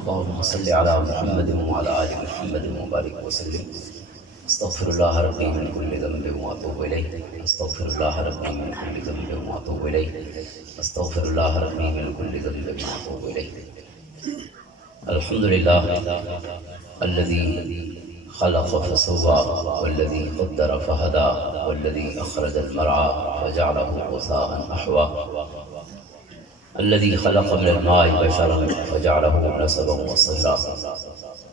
اللهم صل على محمد وعلى آل محمد وبارك وسلم. استغفر الله ربي من كل ذنب واتوب اليه. استغفر الله ربي من كل ذنب واتوب اليه. استغفر الله ربي من كل ذنب واتوب اليه. الحمد لله الذي خلق فسوى والذي قدر فهدى والذي أخرج المرعى فجعله غثاء أحوى الذي خلق من الماء بشرا فجعله نسبا وصهرا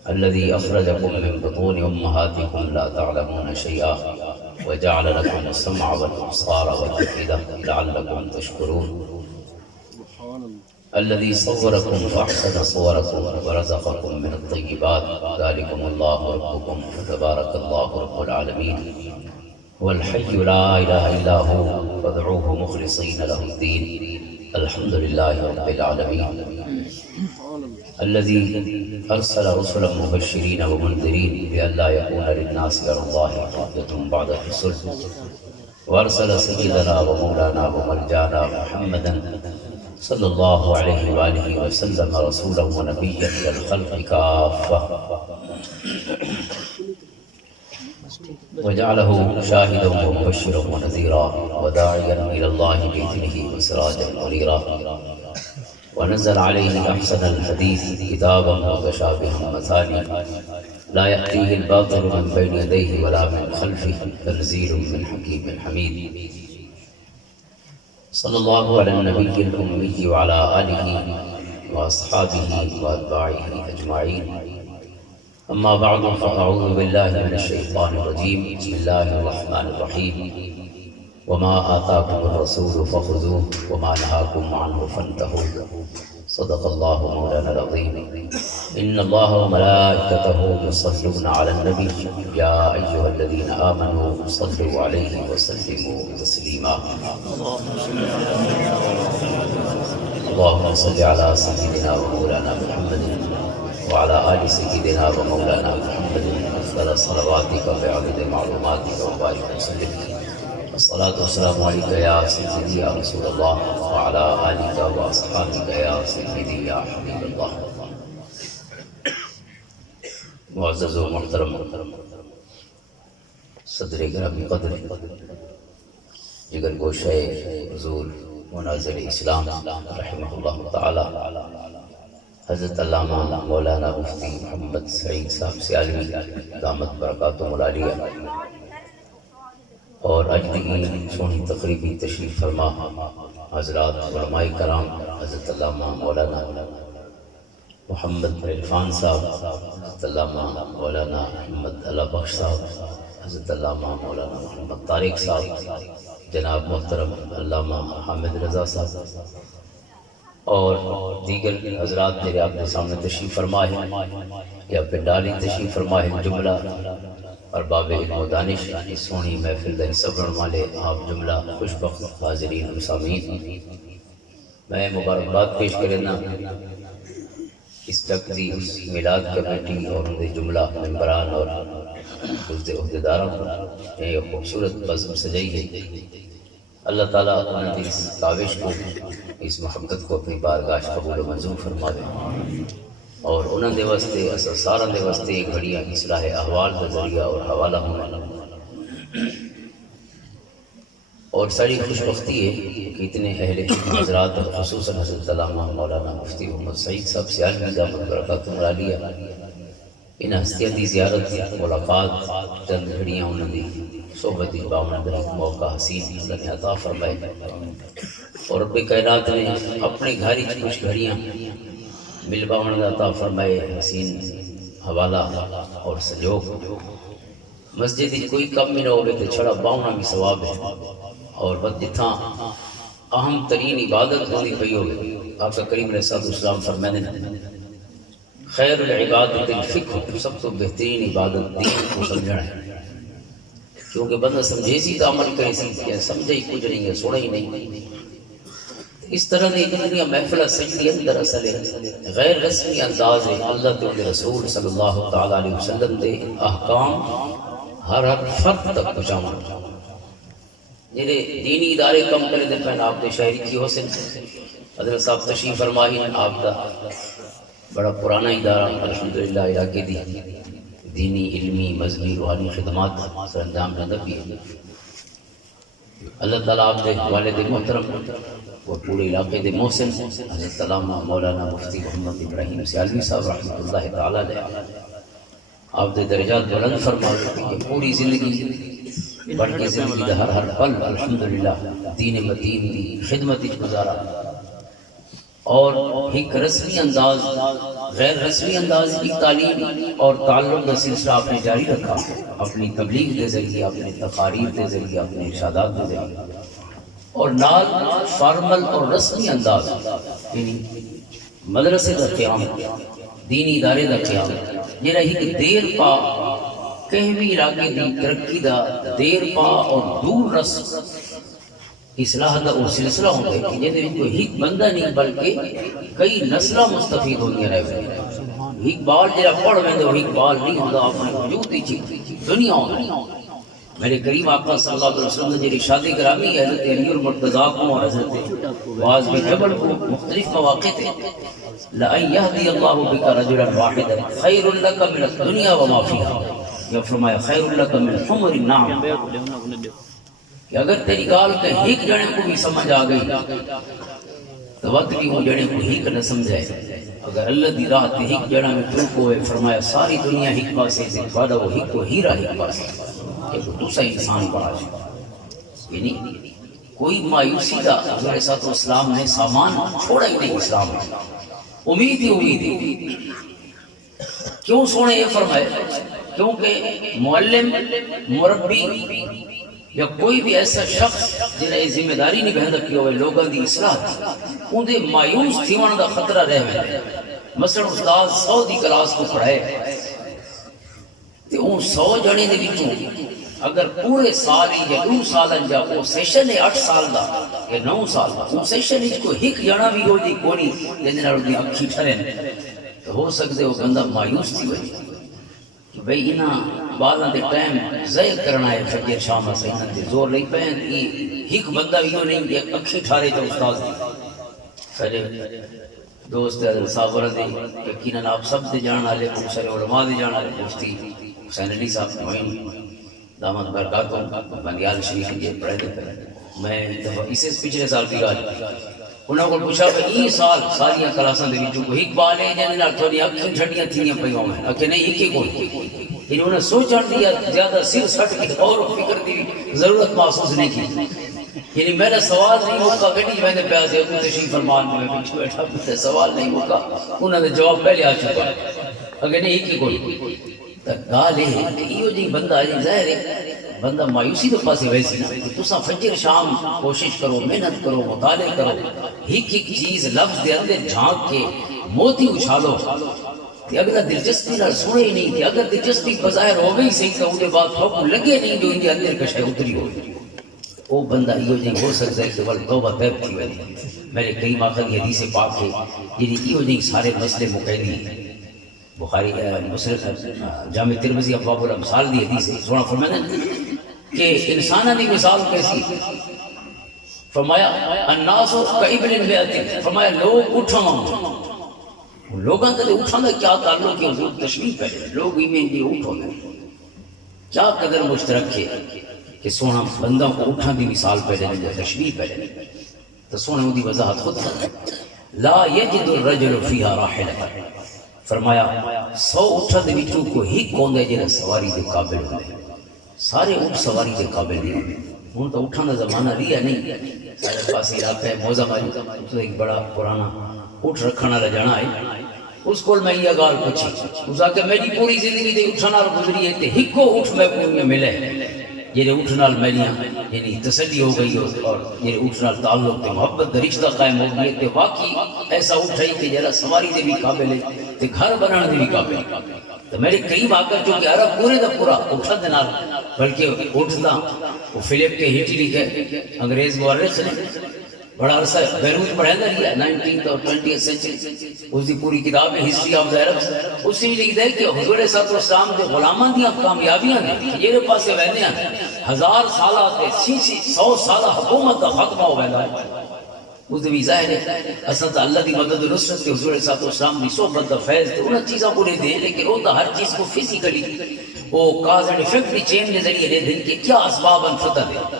الذي أخرجكم من بطون أمهاتكم لا تعلمون شيئا وجعل لكم السمع والأبصار والأفئدة لعلكم تشكرون الذي صوركم فأحسن صوركم ورزقكم من الطيبات ذلكم الله ربكم فتبارك الله رب العالمين هو الحي لا إله إلا هو فادعوه مخلصين له الدين الحمد لله رب العالمين الذي أرسل رسلا مبشرين ومنذرين لئلا يكون للناس على الله حجة بعد الرسل وأرسل سيدنا ومولانا ومرجانا محمدا صلى الله عليه وآله وسلم رسولا ونبيا إلى الخلق كافة وجعله شاهدا ومبشرا ونذيرا وداعيا إلى الله بإذنه وسراجا منيرا ونزل عليه أحسن الحديث كتابا متشابها مثاني لا يأتيه الباطل من بين يديه ولا من خلفه تنزيل من حكيم حميد صلى الله على النبي الأمي وعلى آله وأصحابه وأتباعه أجمعين أما بعد فأعوذ بالله من الشيطان الرجيم بسم الله الرحمن الرحيم وما آتاكم الرسول فخذوه وما نهاكم عنه فانتهوا صدق الله مولانا العظيم إن الله وملائكته يصلون على النبي يا أيها الذين آمنوا صلوا عليه وسلموا تسليما اللهم صل على سيدنا ومولانا محمد وعلى آل سيدنا ومولانا محمد أفضل صلواتك بعدد معلوماتك وبارك وسلم الصلاة والسلام عليك يا سيدي يا رسول الله وعلى آلك وأصحابك يا سيدي يا حبيب الله. معزز و محترم صدر گرامی قدر جگر گوشہ حضور مناظر اسلام رحمہ اللہ تعالی حضرت علامہ مولانا مفتی محمد سعید صاحب سیالوی دامت برکاتہم العالیہ اور اج دی سونی تقریبی تشریف فرما حضرات علماء کرام حضرت علامہ مولانا محمد عرفان صاحب حضرت علامہ مولانا محمد اللہ بخش صاحب حضرت علامہ مولانا محمد طارق صاحب جناب محترم علامہ حامد رضا صاحب اور دیگر حضرات میرے آپ کے سامنے تشریف فرما ہے یا پنڈالی تشریف فرما ہے جملہ ارباب علم و دانش اس سونی محفل دا حصہ بننے والے آپ جملہ خوشبخت حاضرین و سامعین میں مبارکباد پیش کرنا اس تک دی اس میلاد کمیٹی اور ان دے جملہ ممبران اور اس دے عہدیداروں نے یہ خوبصورت بزم سجائی ہے. اللہ تعالیٰ انہوں نے اس کاوش کو اس محبت کو اپنی بارگاہ قبول و منظور فرما دے اور انہوں نے واسطے اصل سارا دے واسطے گھڑیاں اصلاح احوال کا ذریعہ اور حوالہ ہونا اور ساری خوش بختی ہے کہ اتنے اہل حضرات خصوصاً حضرت علامہ مولانا مفتی محمد سعید صاحب سیالوی دامت برکاتہم العالیہ ان ہستیاں دی زیارت ملاقات چند گھڑیاں انہوں نے صحبت باؤن کا موقع حسین اللہ نے عطا فرمائے اور رب کائنات نے اپنے گھاری کچھ گھڑیاں مل باؤن کا عطا فرمائے حسین حوالہ اور سجوگ مسجد کوئی کم بھی نہ ہوگے تو چھڑا باؤنا بھی ثواب ہے اور بس جتھاں اہم ترین عبادت ہوتی پئی ہوگی آپ کا کریم علیہ السلام فرمائے خیر العبادت الفقہ سب تو بہترین عبادت دین کو سمجھنا ہے کیونکہ بندہ سمجھے سی تو عمل کرے سی سمجھے ہی کچھ نہیں ہے سونا ہی نہیں. اس طرح کی دنیا محفلہ سجدی اندر اصل ہے غیر رسمی انداز ہے اللہ کے رسول صلی اللہ تعالی علیہ وسلم دے احکام ہر فرد تک پہنچانا جنہیں دینی ادارے کم کرے دے پہن آپ دے شہری کی حسن حضرت صاحب تشریف فرمائی آپ دا بڑا پرانا ادارہ الحمدللہ علاقے دی دینی علمی مذہبی روحانی خدمات سر انجام دینا بھی ہے۔ اللہ تعالیٰ آپ دے والد محترم اور پورے علاقے دے محسن حضرت علامہ مولانا مفتی محمد ابراہیم سیالوی صاحب رحمۃ اللہ تعالیٰ علیہ آپ دے درجات بلند فرمائے کہ پوری زندگی بڑھ کے زندگی دا ہر پل الحمدللہ دین مدین دی خدمت گزارا، اور ایک رسمی انداز غیر رسمی انداز کی تعلیم اور تعلق کا سلسلہ آپ نے جاری رکھا، اپنی تبلیغ کے ذریعے، اپنے تقاریر کے ذریعے، اپنے ارشادات کے ذریعے، اور نال فارمل اور رسمی انداز یعنی مدرسے کا قیام، دینی ادارے کا قیام، جہاں ایک دیر پا کہیں بھی علاقے کی ترقی دا دیر پا اور دور رس اصلاح دا وہ سلسلہ ہوتا ہے کہ جہاں کوئی ایک بندہ نہیں بلکہ کئی نسلہ مستفید ہوئی رہے ہوئے، ایک بال جہاں پڑھ ویندے وہ ایک بال نہیں ہوتا، اپنے وجود دی چیز دنیا ہوتا ہے۔ میرے کریم آقا صلی اللہ علیہ وسلم نے جی شادی گرامی ہے حضرت امیر مرتضیٰ کو اور حضرت معاذ بن جبل کو مختلف مواقع تھے، لَأَن يَهْدِيَ اللَّهُ بِكَ رَجُلًا وَاحِدًا خَيْرٌ لَكَ مِنَ الدُّنْيَا وَمَا فِيهَا، یا فرمایا خَيْرٌ لَكَ مِنْ حُمُرِ النَّعَمِ، کہ اگر تیری گال کے ایک جنے کو بھی سمجھ آ گئی تو وقت بھی وہ جنے کو ایک نہ سمجھے، اگر اللہ دی راہ تے ایک جنا میں تو کو ہے، فرمایا ساری دنیا ایک پاسے سے وعدہ وہ ایک کو ہی راہ ایک پاسے، کہ وہ دوسرا انسان بڑا ہے۔ یعنی کوئی مایوسی کا حضور صلی اللہ علیہ وسلم نے سامان چھوڑا ہی نہیں اسلام میں، امید ہی امید ہی۔ کیوں سونے یہ فرمائے؟ کیونکہ معلم، مربی یا کوئی بھی ایسا شخص جنہیں یہ ذمہ داری نہیں بہن رکھی ہوئے لوگوں دی اصلاح ان دے مایوس تھیون دا خطرہ رہ ہوئے۔ مثلا استاد 100 دی کلاس کو پڑھائے تو ان 100 جنے دے وچوں اگر پورے سال یا 2 سال جا وہ سیشن ہے 8 سال دا یا 9 سال دا، وہ سیشن ہی کوئی ایک جنا بھی ہو جی کوئی جن نال دی اکھی ٹھرن تو ہو سکتے وہ بندہ مایوس تھی ہوئی کہ بھئی انہاں بالاں دے ٹائم ضائع کرنا ہے، فجر شام سے انہاں دے زور نہیں پہن، ایک بندہ بھی نہیں کہ اکھی ٹھارے تو استاد دی سارے دوست حضرت صاحب وردی یقیناً آپ سب دے جان والے بہت سارے علماء دے جان والے مفتی حسین علی صاحب معین دامت برکاتوں بندیال شریف کے پڑھے دے کریں۔ میں اسے پچھلے سال کی گال انہوں کو پوچھا کہ یہ سال ساریاں کلاساں دے وچوں کوئی اقبال ہے جن نال تھوڑی اکھیں ٹھڈیاں تھیاں پئیاں ہیں کہ نہیں ایک ہی کوئی، انہوں نے سوچن دیا زیادہ سر سٹ کے اور فکر دی ضرورت محسوس نہیں کی۔ یعنی میرا سوال نہیں ہوگا گڈی میں نے پیاسے ابو تشریف فرمان میں پیچھے بیٹھا پوچھے سوال نہیں ہوگا، انہوں نے جواب پہلے آ چکا اگر نہیں ایک ہی کوئی گال ہے کہ یہ جی بندہ ہے ظاہر ہے بندہ مایوسی تو پاسے ویسی نا کہ تسا فجر شام کوشش کرو، محنت کرو، مطالعے کرو، ایک ایک چیز لفظ دے اندر جھانک کے موتی اچھالو، اگر دلچسپی نہ سنے ہی نہیں تھی، اگر دلچسپی بظاہر ہو گئی صحیح تو ان کے بعد حکم لگے نہیں جو ان کے اندر کشے اتری ہو وہ بندہ یہ جی ہو سکتا ہے کہ بل توبہ طیب تھی ویلی میرے کئی ماقل یہ حدیث پاک ہے یہ جی سارے مسئلے مقیدی ہیں۔ بخاری مسلم جامع ترمذی ابواب الامثال دی حدیث ہے، سونا فرمایا کہ انسانہ دی مثال کیسی، فرمایا الناس کابل بیعت، فرمایا لوگ اٹھاں لوگاں تے اٹھاں دا کیا تعلق ہے حضور تشریف پہلے لوگ ایمین دی اٹھو کیا قدر مشترک ہے کہ سونا بندوں کو اٹھاں دی مثال پہلے تشریف پہلے تو سونا دی وضاحت خود لا یجد الرجل فیہا راحلہ، فرمایا 100 اٹھاں دے وچوں کو ہی کون دے جڑا سواری دے قابل ہوندے، سارے اٹھ سواری دے قابل نہیں ہوندے۔ ہن تو اٹھاں دا زمانہ رہیا نہیں، سارے پاس علاقہ ہے موزہ ماری تو ایک بڑا پرانا اٹھ رکھنا والا جانا ہے، اس کو میں یہ گال پوچھی اس کہ میری پوری زندگی دے اٹھن نال گزری ہے تے ہکو اٹھ میں پوری ملے جڑے اٹھ نال میریاں یعنی تسلی ہو گئی اور جڑے اٹھ نال تعلق تے محبت دا رشتہ قائم ہو گئی تے واقعی ایسا اٹھ ہے کہ جڑا سواری دے بھی قابل ہے تے گھر بنانے دے بھی قابل ہے۔ تو میرے قریب آ کر جو کہ عرب پورے دا پورا اٹھن دے نال بلکہ اٹھدا وہ فلپ کے ہٹلی کے انگریز مورخ نے بڑا عرصہ بیروت پڑھایا رہا 19th اور 20th سینچری، اس دی پوری کتاب ہے ہسٹری آف دا عربس، اس سے بھی لکھتا ہے کہ حضور صلی اللہ علیہ وسلم کے غلاماں دی کامیابیاں نے یہ پاسے ویندے ہیں 1000 سالہ تے 100 سالہ حکومت دا ختمہ ہو ویندا ہے اس بھی ظاہر ہے اصل اللہ دی مدد و نصرت تے حضور صلی اللہ علیہ وسلم دی صحبت دا فیض تے انہاں چیزاں کو دے، لیکن وہ تو ہر چیز کو فزیکلی وہ کاز اینڈ افیکٹ دی چین کے ذریعے دے دیں کہ کیا اسباب فتح دے.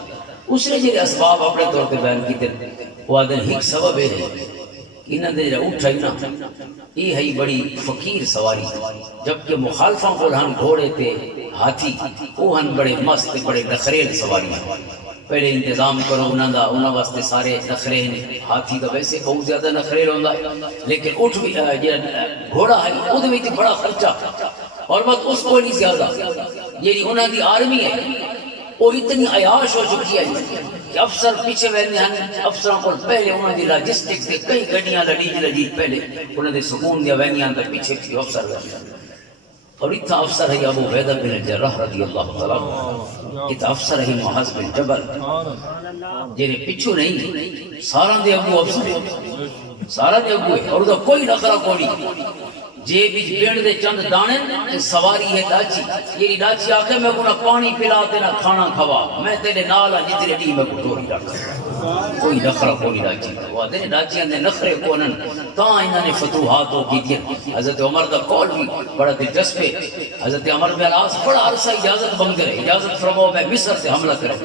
اس نے جڑے اسباب اپنے طور پہ بیان کیتے وہ آدھے ایک سبب ہے انہاں دے جڑا اٹھ ہے نا یہ ہے بڑی فقیر سواری، جبکہ مخالفاں کو ہن گھوڑے تے ہاتھی وہ ہن بڑے مست بڑے نخریل سواری ہیں. پہلے انتظام کرو انہاں دا، انہاں واسطے سارے نخرے ہیں. ہاتھی دا ویسے بہت زیادہ نخریل ہوندا ہے، لیکن اٹھ بھی جڑا گھوڑا ہے وہ دے وچ بڑا خرچہ اور بس اس کو نہیں زیادہ. یعنی انہاں دی آرمی ہے وہ اتنی عیاش ہو چکی ہے کہ افسر پیچھے وہدے ہیں، افسراں کو پہلے انہاں دی لاجسٹک تے کئی گڈیاں لڑی پہلے انہاں دے سکون دیا وہدیاں تے پیچھے کی افسر وہدے. اور اتنا افسر ہے ابو عبیدہ بن الجراح رضی اللہ تعالیٰ عنہ، اتنا افسر ہے معاذ بن جبل جنہیں پچھو نہیں سارا دے ابو افسر سارا دے ابو ہے اور دا کوئی نخرہ کوئی جے بیچ بیڑ دے چند دانے سواری ہے ڈاچی. یہ ڈاچی آکے میں کو نہ پانی پلا تے نہ کھانا کھوا، میں تیرے نالا جتنے ڈی میں کو ٹوری رکھا. کوئی نخرہ کوئی ڈاچی وہ دے ڈاچی اندے نخرے کونن تاں انہاں نے فتوحاتوں کی دیا. حضرت عمر دا قول بھی بڑا دلچسپ ہے. حضرت عمر بن العاص بڑا عرصہ اجازت بن گئے، اجازت فرماؤ میں مصر سے حملہ کروں.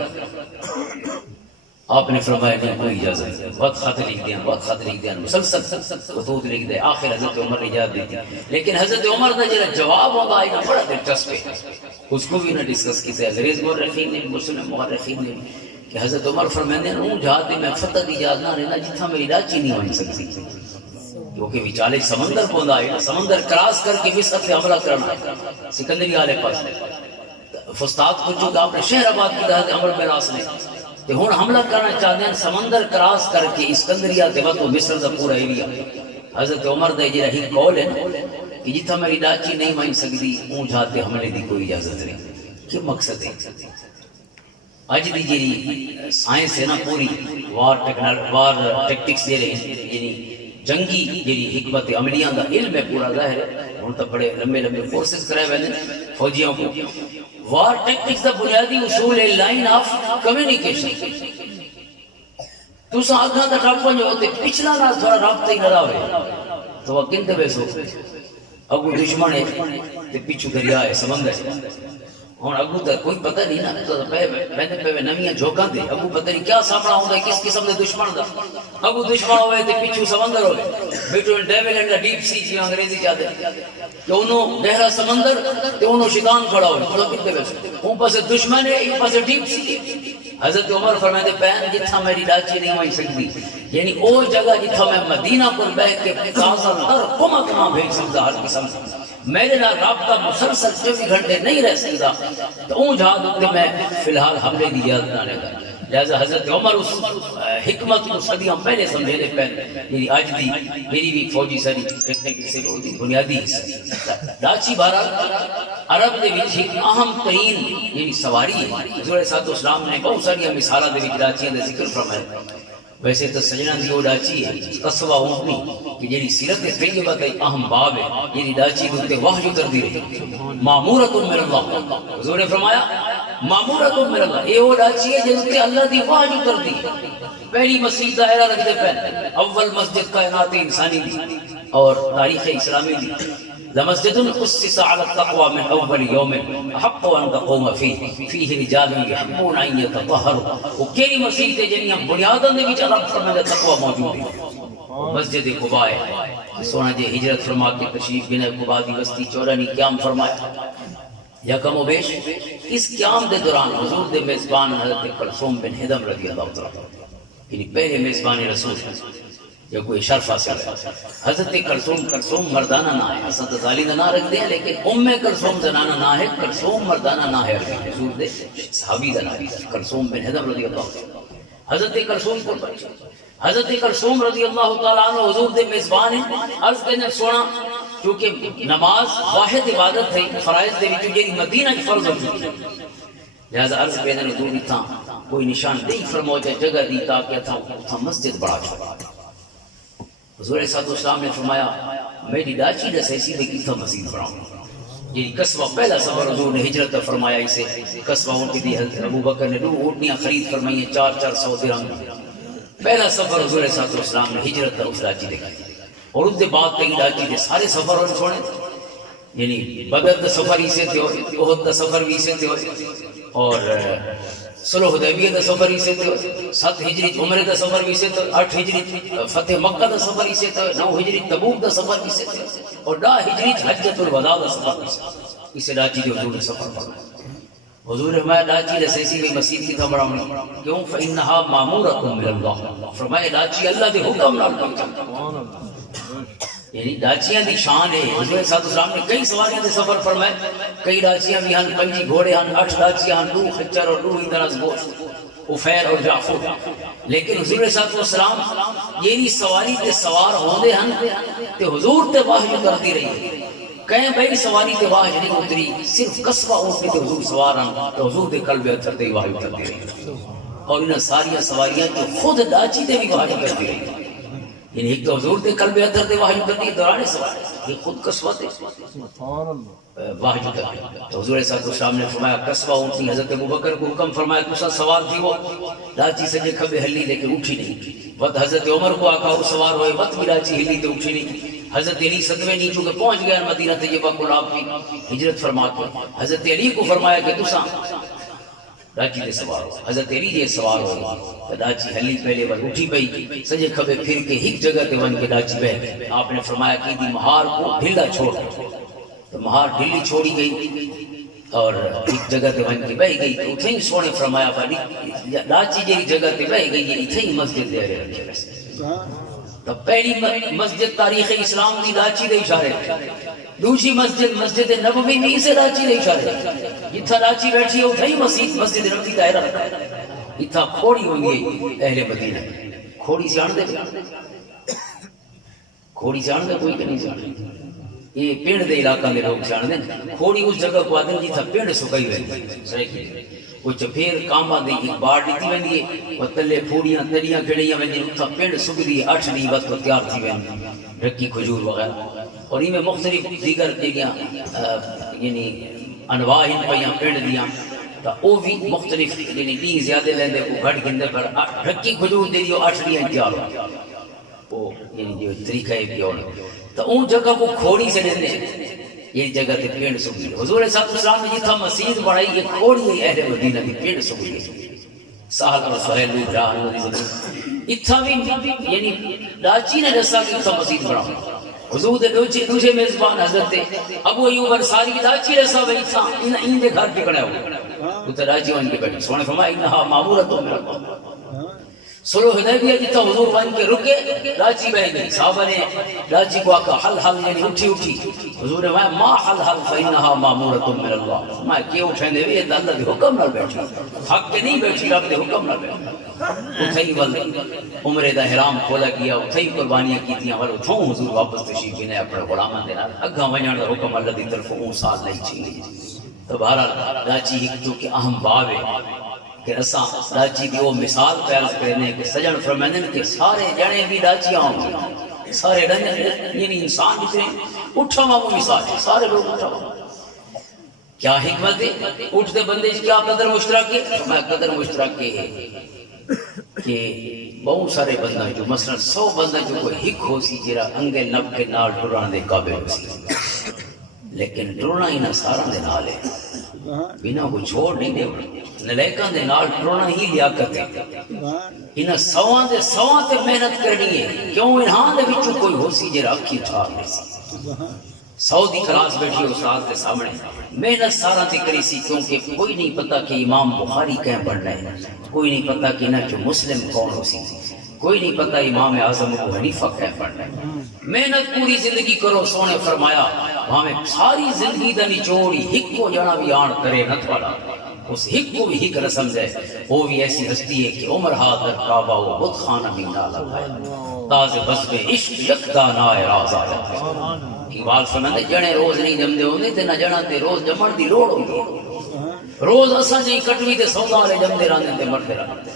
آپ نے فرمایا نہیں کوئی اجازت نہیں، بہت خط لکھ دیا بہت خط لکھ دیا مسلسل خطوط لکھ دے. آخر حضرت عمر نے اجازت دیتی، لیکن حضرت عمر کا جڑا جواب ہوگا اینا بڑا دلچسپ ہے. اس کو بھی نہ ڈسکس کیتے انگریز مورخین نے مسلم مورخین نے کہ حضرت عمر فرماتے ہیں ہوں جہاں میں فتح دی اجازت نہ رہنا جتھا میری ڈاچی نہیں ہوئی سکتی، کیونکہ وچالے سمندر پوندا ہے، سمندر کراس کر کے مصر سے حملہ کرنا سکندری والے پاس. فستاد کو جو آپ نے شہر آباد کی حضرت عمر بن العاص نے کہ ہن حملہ کرنا چاہتے ہیں سمندر کراس کر کے اسکندریہ کے وقت مصر کا پورا ایریا. حضرت عمر دے جڑا ہی قول ہے کہ جتھا میری ڈاچی نہیں مان سکتی اون جاتے حملے دی کوئی اجازت نہیں. کیا مقصد ہے اج دی جڑی سائنس ہے نا پوری وار ٹیکٹکس دے رہے یعنی جنگی جڑی حکمت عملیاں دا علم ہے پورا ظاہر ہے. ہن تو بڑے لمبے لمبے کورسز کرائے ہوئے ہیں فوجیوں کو. وار ٹیکٹکس دا بنیادی اصول ہے لائن آف کمیونیکیشن. تساں آگاں دا رابطہ جو ہوتے پچھلا نہ تھوڑا رابطہ ہی نہ ہوئے تو وہ کن دے بیسو اگو دشمن ہے تے پیچھو دریا ہے سمندر ہے. ہن اگو تے کوئی پتہ نہیں نا تو پہلے نویاں جھوکاں دے اگو پتہ نہیں کیا سامنا ہوندا ہے کس قسم دے دشمن دا. اگو دشمن ہوئے تے پیچھو سمندر ہوئے between devil and deep sea جی انگریزی کہتے ہیں کہ انہوں گہرا سمندر تے انہوں شیطان کھڑا ہوئے تو کتے بیسو ان پاس دشمن ہے ان پاس ڈیپ سی ہے. حضرت عمر فرماتے پہن جتھا میری ڈاچی نہیں ہوئی سکتی یعنی او جگہ جتھا میں مدینہ پر بیٹھ کے تازہ تر کمک نہ بھیج سکتا ہر قسم میرے نال رابطہ مسلسل 24 گھنٹے نہیں رہ سکتا تو اون جہاں کہ میں فی الحال حملے کی اجازت نہ لے. لہذا حضرت عمر اس حکمت کو صدیاں پہلے سمجھے دے پہلے میری آج دی میری بھی فوجی ساری ٹیکنیک سے بنیادی ڈاچی بہرحال عرب دے وچ ایک اہم ترین یعنی سواری ہے. حضور صلی اللہ علیہ وسلم نے بہت ساری مثالاں دے وچ ڈاچیاں دا ذکر فرمایا. ویسے تو سجنا دی وہ ڈاچی ہے قصبہ اونٹنی کہ جیڑی سیرت طیبہ کا اہم باب ہے جیڑی ڈاچی تے وحی اتردی رہی مامورۃ من اللہ. حضور نے فرمایا مامورۃ من اللہ یہ وہ ڈاچی ہے جس تے اللہ دی وحی اتردی. پہلی مسجد دائرہ رکھ دے پہلے اول مسجد کائنات انسانی دی اور تاریخ اسلامی دی لمسجد اسس على التقوى من اول يوم حق ان تقوم فيه رجال يحبون ان يتطهروا. وكيري مسجد ہے جنیاں بنیاداں دے وچ اللہ فرمایا تقوی موجود ہے. مسجد قباء ہے سونا جی ہجرت فرما کے تشریف بنا قباء دی بستی 14 قیام فرمایا. یکم و بیش اس قیام دے دوران حضور دے میزبان حضرت کلثوم بن ہدم رضی اللہ تعالی یعنی پہلے میزبان رسول یہ کوئی شرف حاصل ہے. حضرت کلثوم مردانہ نہ ہے حضرت ظالی نہ رکھ دیں لیکن کلثوم زنانہ نہ ہے کلثوم مردانہ نہ ہے حضور دے صحابی دا نام کلثوم بن ہدم رضی اللہ عنہ. حضرت کلثوم کو حضرت کلثوم رضی اللہ تعالیٰ عنہ حضور دے میزبان ہیں. عرض کرنے سونا کیونکہ نماز واحد عبادت ہے فرائض دے وچ جڑی مدینہ کی فرض ہوتی ہے لہذا عرض کرنے حضور تھا کوئی نشاندہی فرماؤ جگہ دی تاکہ تھا مسجد بڑا چھوڑا. حضور صلی اللہ علیہ وسلم نے فرمایا میری ڈاچی دے سیسی دے کتھا مسجد بناؤں. یہ قصبہ پہلا سفر حضور نے ہجرت فرمایا اسے قصبہ اونٹی دی حضرت ابو بکر نے 2 اونٹیاں خرید فرمائی 400 درہم پہلا سفر حضور صلی اللہ علیہ وسلم نے ہجرت کا اس لاچی دیکھا اور اس کے بعد کئی لاچی دے سارے سفر ہونے چھوڑے، یعنی بدر کا سفر اسے تھے ہوئے، احد کا سفر بھی اسے تھے ہوئے، اور صلح حدیبیہ کا سفر اسے تھے ہوئے، 7 ہجری عمرے کا سفر بھی اسے تھے، 8 ہجری فتح مکہ کا سفر اسے تھے، 9 ہجری تبوک کا سفر بھی اسے تھے، اور 10 ہجری حجۃ الوداع کا سفر بھی اسے لاچی دے حضور نے سفر فرمایا۔ حضور ہمارے لاچی لسیسی بھی مسیح کی تھا بڑا ہونا کیوں فَإِنَّهَا مَامُورَةٌ مِّنَ اللَّهِ، فرمائے لاچی اللہ دے حکم نال پہنچا، یعنی لاچیاں دی شان ہے۔ حضور صلی اللہ علیہ وسلم نے کئی سواریاں دے سفر فرمائے، کئی لاچیاں بھی ہن، 5 گھوڑے ہن، 8 لاچیاں ہن، 2 خچر اور 2 درز گوشت، عفیر اور جعفر، لیکن حضور صلی اللہ علیہ وسلم یہ سواری تے سوار ہوندے ہن تے حضور تے وحی اترتی رہی، کہیں بھائی سواری تے وحی نہیں اتری، صرف قصبہ اونٹ تے حضور سوار ہن تو حضور دے قلب اتر تے وحی اترتی رہی، اور انہاں ساری سواریاں تو خود لاچی تے بھی وحی اترتی رہی، یعنی ایک تو حضور دے قلب اتر تے وحی اترتی دوران سوار یہ خود قصبہ تے وحی اترتی، تو حضور صلی اللہ علیہ وسلم نے فرمایا قصبہ اونٹنی، حضرت ابوبکر کو حکم فرمایا تسا سوار تھی وہ لاچی سجے کھبے ہلی لیکن اٹھی نہیں، وقت حضرت عمر کو آقا وہ سوار ہوئے وقت بھی لاچی ہلی تو اٹھی نہیں، حضرت علی صدمے نہیں چونکہ پہنچ گیا مدینہ طیبہ کو آپ کی ہجرت فرما کے، حضرت علی کو فرمایا کہ تسا لاچی دے سوار ہو، حضرت علی جے سوار ہو، لاچی ہلی پہلے بار اٹھی پئی، سجے کھبے پھر کے ایک جگہ تے ون کے لاچی بہ، آپ نے فرمایا کہ دی مہار کو ڈھیلا چھوڑ، تو مہار ڈھیلی چھوڑی گئی اور ایک جگہ تے ون کے بہ گئی، تو اتھے ہی سونے فرمایا بھائی لاچی جی جگہ تے بہ گئی ہے اتھے ہی مسجد دے رہے رکھے، تو پہلی مسجد تاریخ اسلام دی لاچی دے اشارے، دوسری مسجد مسجد نبوی میں اسے لاچی دے اشارے، جتھا لاچی بیٹھی ہے اتھا ہی مسجد نبوی دائرہ رکھا ہے، اتھا کھوڑی ہوئی ہے اہل مدینہ، کھوڑی جان دے کھوڑی جان دے کوئی کہ نہیں جان دے، یہ پیڑ دے علاقہ دے لوگ جان دیں، کھوڑی اس جگہ کو آدھیں جتھا پیڑ سکائی ہوئی، وہ چپیر کامبا دے ایک بار دیتی ویندی ہے، وہ تلے پھوڑیاں تلیاں کھڑیاں ویندی ہیں، اتھا پیڑ سک دی 8 دی وقت کو تیار تھی ویندی، رکی کھجور وغیرہ، اور ان میں مختلف دیگر دیگیاں یعنی انواع ہن پیاں پیڑ دیاں، تو وہ بھی مختلف یعنی دی زیادہ لیندے کو گھٹ گندے پر رکی کھجور دے دیو 8 دیاں تیار ہو، وہ یعنی جو طریقہ ہے بھی ہونا، تو ان جگہ کو کھوڑی سے لیندے ہیں، یہ جگہ تے پیڑ سکی، حضور صلی اللہ علیہ وسلم نے جتھا مسجد بڑھائی یہ کھوڑی ہے اہل مدینہ کی پیڑ سکی، سہل اور سہیل بھی راہ نوری زمین، اتھا بھی یعنی لاچی نے رسا کہ اتھا مسجد بڑھا، حضور دے دوسرے میزبان حضرت ابو ایوب انصاری لاچی رسا بھی اتھا ان دے گھر ٹکڑے ہوئے، اتھا لاچی وان کے بیٹھے، سونے فرمایا انہا معمورۃ من اللہ، صلح حدیبیہ جتا حضور وان کے رکے لاچی بہ گئی، صحابہ نے لاچی کو آکا حل حل یعنی اٹھی اٹھی، حضور نے فرمایا ما حل حل فإنہا معمورۃ من اللہ، فرمایا کیوں اٹھیں دے یہ اللہ دے حکم نال بیٹھی، حق کے نہیں بیٹھی رب دے حکم نال بیٹھی، اتھائی ول عمرے دا احرام کھولا گیا، اتھائی قربانیاں کیتیاں، ول اتھوں حضور واپس تشریف لے اپنے غلاماں دے نال اگاں ونجن دا حکم اللہ دی طرف اون سال نہیں چھینی، تو بہرحال لاچی ایک جو کہ اہم باب ہے کہ رساں لاچی دی وہ مثال پیاز کرنے کہ سجن فرمائن کہ سارے جنے بھی لاچیاں ہوں گے، سارے یعنی انسان جتنے اٹھا وہ مثال ہے، سارے لوگ اٹھا کیا حکمت ہے اٹھتے بندے کیا قدر مشترک ہے، میں قدر مشترک ہے کہ بہت سارے بندہ جو مثلا 100 بندہ جو کوئی ہک ہو سی جرا انگے نب کے نال ٹران دے قابل ہو سی، لیکن ٹرنا ہی نہ سارا دے نال ہے، بنا کو چھوڑ نہیں دے، نلیکان دے نال ٹرنا ہی لیاقت ہے، انہاں 100 دے 100 تے محنت کرنی ہے، کیوں انہاں دے وچوں کوئی ہو سی جرا اکھی اٹھا لے سی، 100 دی کلاس بیٹھی استاد کے سامنے محنت سارا تے کری سی، کیونکہ کوئی نہیں پتا کہ امام بخاری کہیں پڑھنا ہے، کوئی نہیں پتا کہ نہ جو مسلم کون ہو سی، کوئی نہیں پتا امام اعظم ابو حنیفہ کہیں پڑھنا ہے، محنت پوری زندگی کرو، سونے فرمایا ہمیں ساری زندگی دا نچوڑی ہک کو جانا بھی آن کرے نہ تھوڑا، اس ہک کو بھی ہک رسم جائے، وہ بھی ایسی ہستی ہے کہ عمر حاضر کعبہ و بت خانہ بھی نہ لگائے، تاز بزم عشق یکدا نائے راز آ جائے، اقبال فرماتے جنے روز نہیں جمدے ہوندے تے نہ جنا تے روز جمن دی لوڑ ہوندی، روز اساں جی کٹوی تے سودا والے جمدے رہندے تے مرتے رہندے،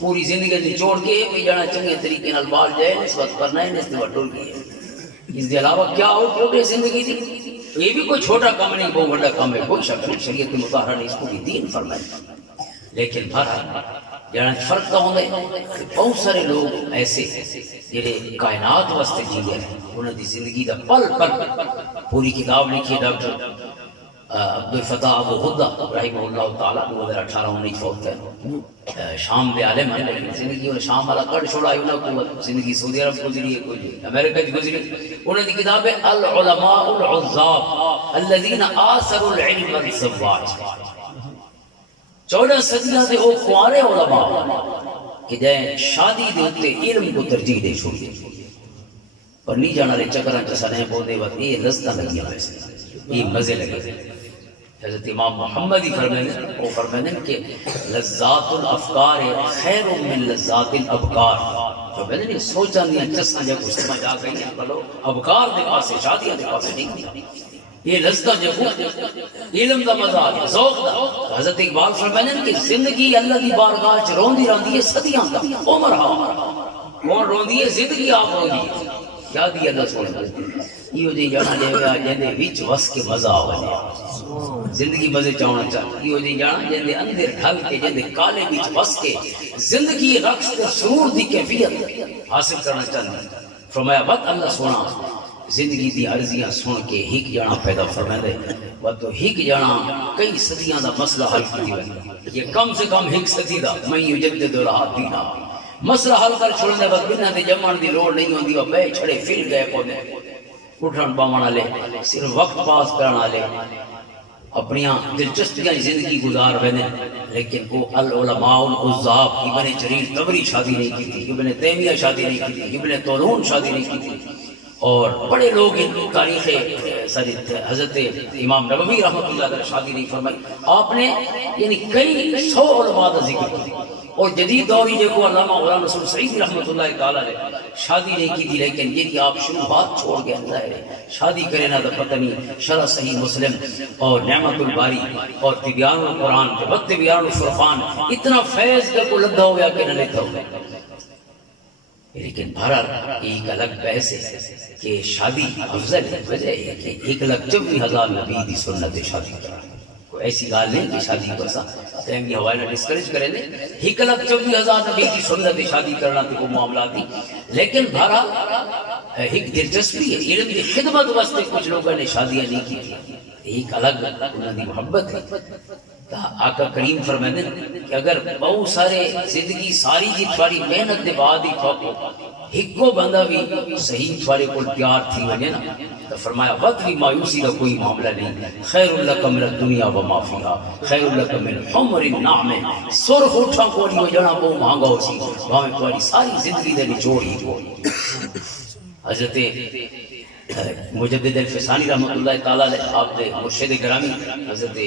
پوری زندگی دی چھوڑ کے بھی جنا چنگے طریقے نال بال جائے نسبت کرنا ہے نسبت ٹول کی ہے، اس کے علاوہ کیا ہو پورے زندگی دی، یہ بھی کوئی چھوٹا کام نہیں، بہت بڑا کام ہے، کوئی شک نہیں، شریعت مطہرہ نے اس کو بھی دین فرمایا، لیکن بہرحال جہاں فرق تو ہوندے بہت سارے لوگ ایسے جڑے کائنات واسطے جی گئے انہاں دی زندگی دا پل پل پوری کتاب لکھی ہے ڈاکٹر عبد الفتاح ابو غدہ رحمہ اللہ تعالیٰ 2018-19 فوت ہے، شام دے عالم ہیں لیکن زندگی انہیں شام والا کڑ چھوڑا ہے، انہیں زندگی سعودی عرب گزری ہے، کوئی امریکہ کی گزری، انہیں دی کتاب ہے العلماء العذاب الذین آثروا العلم الزواج، 14 صدیاں دے وہ کوارے علماء کہ جائیں شادی دے اتے علم کو ترجیح دے چھوڑی اور نہیں جانا رہے چکران چسانے بودے وقت یہ رزدہ نہیں ہے ویسے یہ مزے لگے۔ حضرت امام محمد ہی فرمائنے کہ لذات الافکار خیر من لذات الابکار، فرمائنے نہیں سوچا نہیں چسا جا کچھ سمجھ آ گئی ہیں بلو ابکار دے پاسے شادیاں دے پاسے نہیں، یہ لذتہ جو علم دا مزہ ذوق دا۔ حضرت اقبال فرمائنے کہ زندگی اللہ دی بارگاہ چ روندی رہندی ہے صدیاں دا عمر ہاں کون روندی ہے زندگی آپ روندی ہے کیا دی اللہ سونے یہ جی جانا لے گیا جیندے وچ وس کے مزہ آوے زندگی مزے چاہنا چاہتا یہ جی جانا جیندے اندر ڈھل کے جیندے کالے وچ وس کے زندگی رقص تے سرور دی کیفیت حاصل کرنا چاہتا۔ فرمایا وقت اللہ سونا زندگی دی عرضیاں سن کے ہک جانا پیدا فرمائے دے تو ہک جانا کئی صدیاں دا مسئلہ حل کی ہوئی، یہ کم سے کم ہک صدی دا میں یجدد رہا دینا مسئلہ حل کر چھوڑنے وقت بنا دے جمعن دی لوڑ نہیں ہوندی وہ بے چھڑے پھر گئے پودے اٹھن باون والے صرف وقت پاس کرنے والے اپنی دلچسپیاں زندگی گزار رہے ہیں، لیکن وہ العلماء العذاب ابن جریر طبری شادی نہیں کی تھی، ابن تیمیہ شادی نہیں کی تھی، ابن طولون شادی نہیں کی تھی، اور بڑے لوگ ان تاریخ حضرت امام نبوی رحمۃ اللہ علیہ شادی نہیں فرمائی، آپ نے یعنی کئی 100 علماء کا ذکر کیا، اور جدید دوری دیکھو علامہ غلام رسول سعید رحمۃ اللہ تعالیٰ علیہ شادی نہیں کی تھی، لیکن یہ آپ شروعات چھوڑ گئے ظاہر ہے شادی کرے نہ تو پتہ نہیں شرح صحیح مسلم اور نعمت الباری اور تبیان القرآن تبیان الفرقان اتنا فیض کا کو لدھا ہوا کہ نہ لیتا ہوا، لیکن بہرحال ایک الگ بحث ہے کہ شادی افضل ہے، وجہ ہے کہ 1,24,000 نبی دی سنت شادی کرا، کوئی ایسی گال نہیں کہ شادی کو ایسا ٹائم کی حوالہ ڈسکریج کریں دے، 1,24,000 نبی کی سنت شادی کرنا تھی وہ معاملات تھی، لیکن بہرحال ایک دلچسپی ہے علم کی خدمت واسطے کچھ لوگوں نے شادیاں نہیں کی تھی، ایک الگ انہوں نے محبت ہے۔ آقا کریم فرمائے کہ اگر بہت سارے زندگی ساری جی تھوڑی محنت دے بعد ہی تھوکو ہکو بندہ بھی صحیح تھوڑے کو پیار تھی وجہ نا تو فرمایا وقت بھی مایوسی کا کوئی معاملہ نہیں، خیر لک من الدنیا وما فیہا خیر لک من حمر النعم، سرخ اٹھا کو نہیں وجنا وہ مہنگا ہو سی ہمیں تھوڑی ساری زندگی دے نچوڑ ہی کو۔ حضرت مجدد الفسانی رحمۃ اللہ تعالیٰ علیہ آپ دے مرشد گرامی حضرت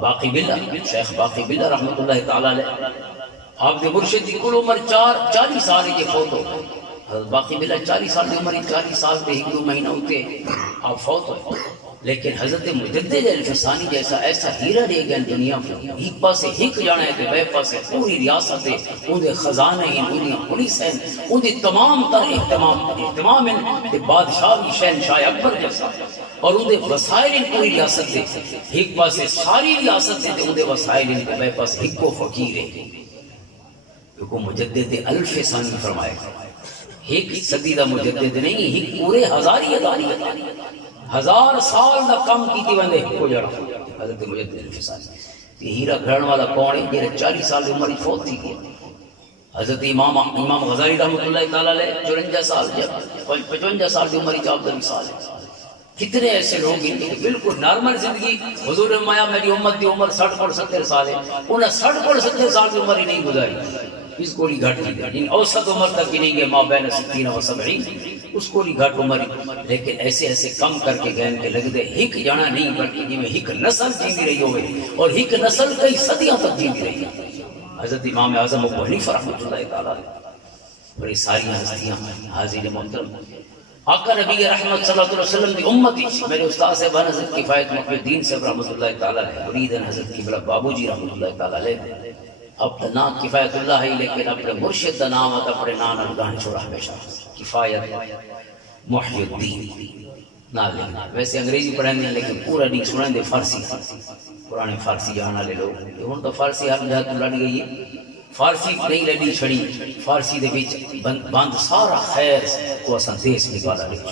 باقی بلہ شیخ باقی بلہ رحمۃ اللہ تعالیٰ علیہ آپ دے مرشد کی کل عمر 40 سال کے فوت ہو گئے، حضرت باقی بلہ 40 سال کی عمر 40 سال پہ 1-2 مہینہ ہوتے آپ فوت ہوئے، لیکن حضرت مجدد الفسانی جیسا ایسا ہیرا رہ گیا دنیا میں، ایک پاسے ہک جانا ہے کہ بے پاسے پوری ریاست ہے ان دے خزانے ہیں دنیا پولیس ہیں ان دے تمام تر اہتمام ہیں بادشاہ کی شہنشاہ اکبر جیسا، اور ان دے وسائل ان پوری ریاست دے ایک پاسے ساری ریاست دے ان دے وسائل ان کے بے پاس ہک و فقیر ہے، کیونکہ مجدد الفسانی فرمائے ایک صدی دا مجدد نہیں، ایک پورے ہزاری 1000 سال دا کم کیتی وندے کو جڑا حضرت مجدد الفسانی یہ ہیرا گھڑن والا کون ہے جڑے 40 سال دی عمر فوت تھی گئے۔ حضرت امام غزالی رحمۃ اللہ تعالیٰ علیہ 54 سال 55 سال دی عمر آپ دا مثال ہے۔ کتنے ایسے لوگ ہیں کہ بالکل نارمل زندگی حضور مایا میری امت دی عمر 60-70 سال ہے، انہیں 60-70 سال کی عمر ہی نہیں گزاری، اس کو نہیں گھٹ کی اوسط عمر تک ہی نہیں گئے ما بین 60 و 70 اس کو نہیں گھٹ عمر، لیکن ایسے ایسے کم کر کے گئے کہ لگ دے ہک جانا نہیں بلکہ جی میں ہک نسل جیندی رہی ہوئے اور ہک نسل کئی صدیاں تک جیندی رہی ہے۔ حضرت امام اعظم ابو حنیفہ رحمۃ اللہ تعالیٰ بڑی ساری ہستیاں حاضر محترم آقا نبی رحمت صلی اللہ علیہ وسلم کی امتی میرے استاد صاحبان حضرت کفایت محی الدین صاحب رحمۃ اللہ تعالیٰ علیہ مریدن حضرت قبلہ بابو جی رحمۃ اللہ تعالیٰ علیہ اپنا نام کفایت اللہ ہے لیکن اپنے مرشد کا نام اپنے نام گانے چھوڑا ہمیشہ کفایت محی الدین نہ لکھنا. ویسے انگریزی پڑھیں گے لیکن پورا نہیں سنیں دے فارسی. پرانے فارسی جان والے لوگ ہوں تو فارسی ہر جگہ لڑ گئی ہے. فارسی نہیں لڑی چھڑی فارسی دے وچ بند سارا خیر کو اساں دیس نکالا لکھ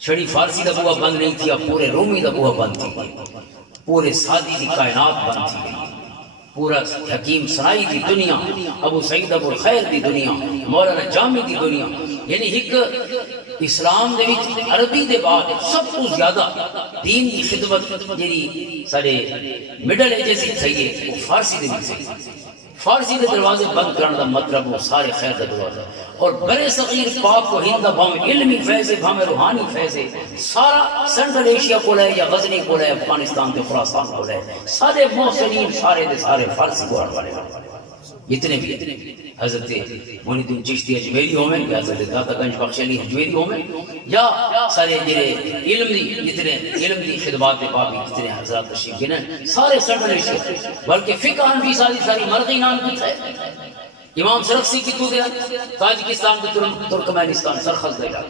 چھڑی. فارسی دا بوا بند نہیں تھیا, پورے رومی دا بوا بند تھی, پورے سادی دی کائنات بند تھی گئی, پورا حکیم سرائی دی دنیا, ابو سعید ابو الخیر دی دنیا, مولانا جامی دی دنیا. یعنی ایک اسلام دے وچ عربی دے بعد سب کو زیادہ دین دی خدمت جیڑی سارے مڈل ایجز تھی ہے وہ فارسی دے وچ سی. فارسی دے دروازے بند کرنے دا مطلب وہ سارے خیر دا دروازہ. اور برے صغیر پاک و ہند بھاویں علمی فیض ہے بھاویں روحانی فیض ہے, سارا سینٹرل ایشیا کو لے یا غزنی کو لے افغانستان تے خراسان کو لے سارے محسنین سارے دے سارے فارسی کو والے جتنے بھی حضرت معین الدین چشتی اجمیری ہوئے یا حضرت داتا گنج بخش علی اجمیری ہوئے یا سارے جڑے علم دی جتنے علم دی خدمات دے بابی جتنے حضرات تشریف گئے سارے سینٹرل ایشیا بلکہ فقہ حنفی ساری مرغی نام کی ہے. امام سرخسی کی تو دیا تاجکستان کے ترکمانستان سرخز دے گا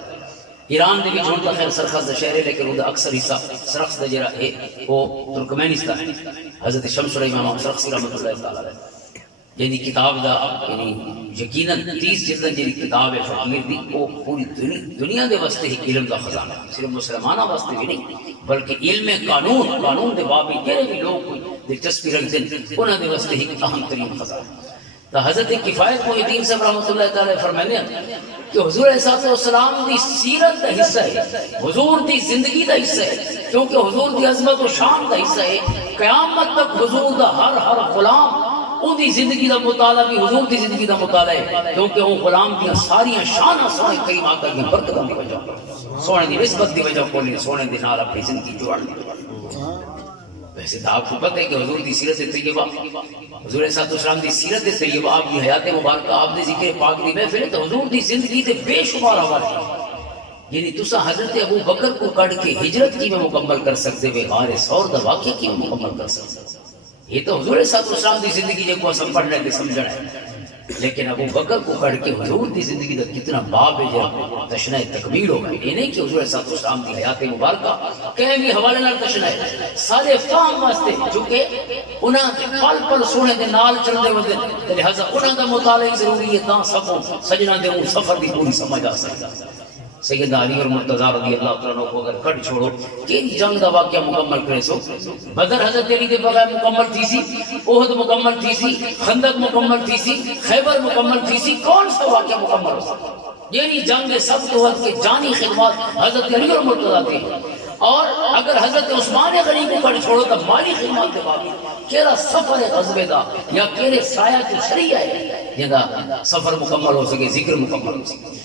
ایران دے وچ ہن تک خیر سرخز دا شہر ہے لیکن وہ اکثر حصہ سرخز دا جڑا ہے وہ ترکمانستان ہے. حضرت شمس الامام سرخسی رحمۃ اللہ تعالی علیہ یعنی کتاب دا یعنی یقیناً 30 جلد جی کتاب ہے فقیر دی وہ پوری دنیا دے واسطے ہی علم دا خزانہ صرف مسلمانوں واسطے بھی نہیں بلکہ علم قانون دے باب جڑے بھی لوگ کوئی دلچسپی رکھتے ہیں انہاں دے واسطے ہی اہم ترین خزانہ. تو حضرت کفایت محی الدین صاحب رحمۃ اللہ تعالی فرماتے ہیں کہ حضور علیہ السلام دی سیرت دا حصہ ہے, حضور دی زندگی دا حصہ ہے, کیونکہ حضور دی عظمت و شان دا حصہ ہے. قیامت تک حضور دا ہر غلام ان دی زندگی دا مطالعہ بھی حضور دی زندگی دا مطالعہ ہے, کیونکہ وہ غلام دی ساری شان سونے کریم آقا کی برکتوں دی وجہ سونے دی نسبت دی وجہ کو سونے دی نال اپنی زندگی جوڑنے دی وجہ. ویسے تو آپ کو پتہ ہے کہ حضور دی سیرت طیبہ حضور صلی اللہ علیہ وسلم دی سیرت طیبہ آپ کی حیات مبارکہ آپ دے ذکر پاک دی محفل تو حضور دی زندگی دے بے شمار حوالے یعنی تسا حضرت ابو بکر کو کڑ کے ہجرت کی میں مکمل کر سکتے ہوئے غار ثور دا واقعہ کی میں مکمل کر سکتے. یہ تو حضور صلی اللہ علیہ وسلم دی زندگی جو کو سب پڑھنے دے سمجھنا ہے, لیکن ابو بکر کو کڑ کے حضور دی زندگی دا کتنا باب ہے جو تشنہ تکمیل ہوگا. یہ نہیں کہ حضور صلی اللہ علیہ وسلم دی حیات مبارکہ کہیں بھی حوالے نال تشنہ ہے سارے فہم واسطے چونکہ انہاں دے پل پل سونے دے نال چلدے ودے لہذا انہاں دا مطالعہ ضروری ہے تاں سب سجنا دے اون سفر دی پوری سمجھ آ سکے. سیدنا علی اور مرتضیٰ رضی اللہ تعالیٰ کو اگر کٹ چھوڑو کہ جنگ دا واقعہ مکمل کرے سو بدر حضرت علی دے بغیر مکمل تھی سی, احد مکمل تھی سی, خندق مکمل تھی سی, خیبر مکمل تھی سی, کون سا واقعہ مکمل ہو سکتا یعنی جنگ سب تو حد کے جانی خدمات حضرت علی اور مرتضیٰ تھی. اور اگر حضرت عثمان غنی کو کٹ چھوڑو تو مالی خدمات دے باقی کیرا سفر غزوے دا یا کیرے سایہ تو شریعہ ہے جہاں سفر مکمل ہو سکے ذکر مکمل ہو سکے.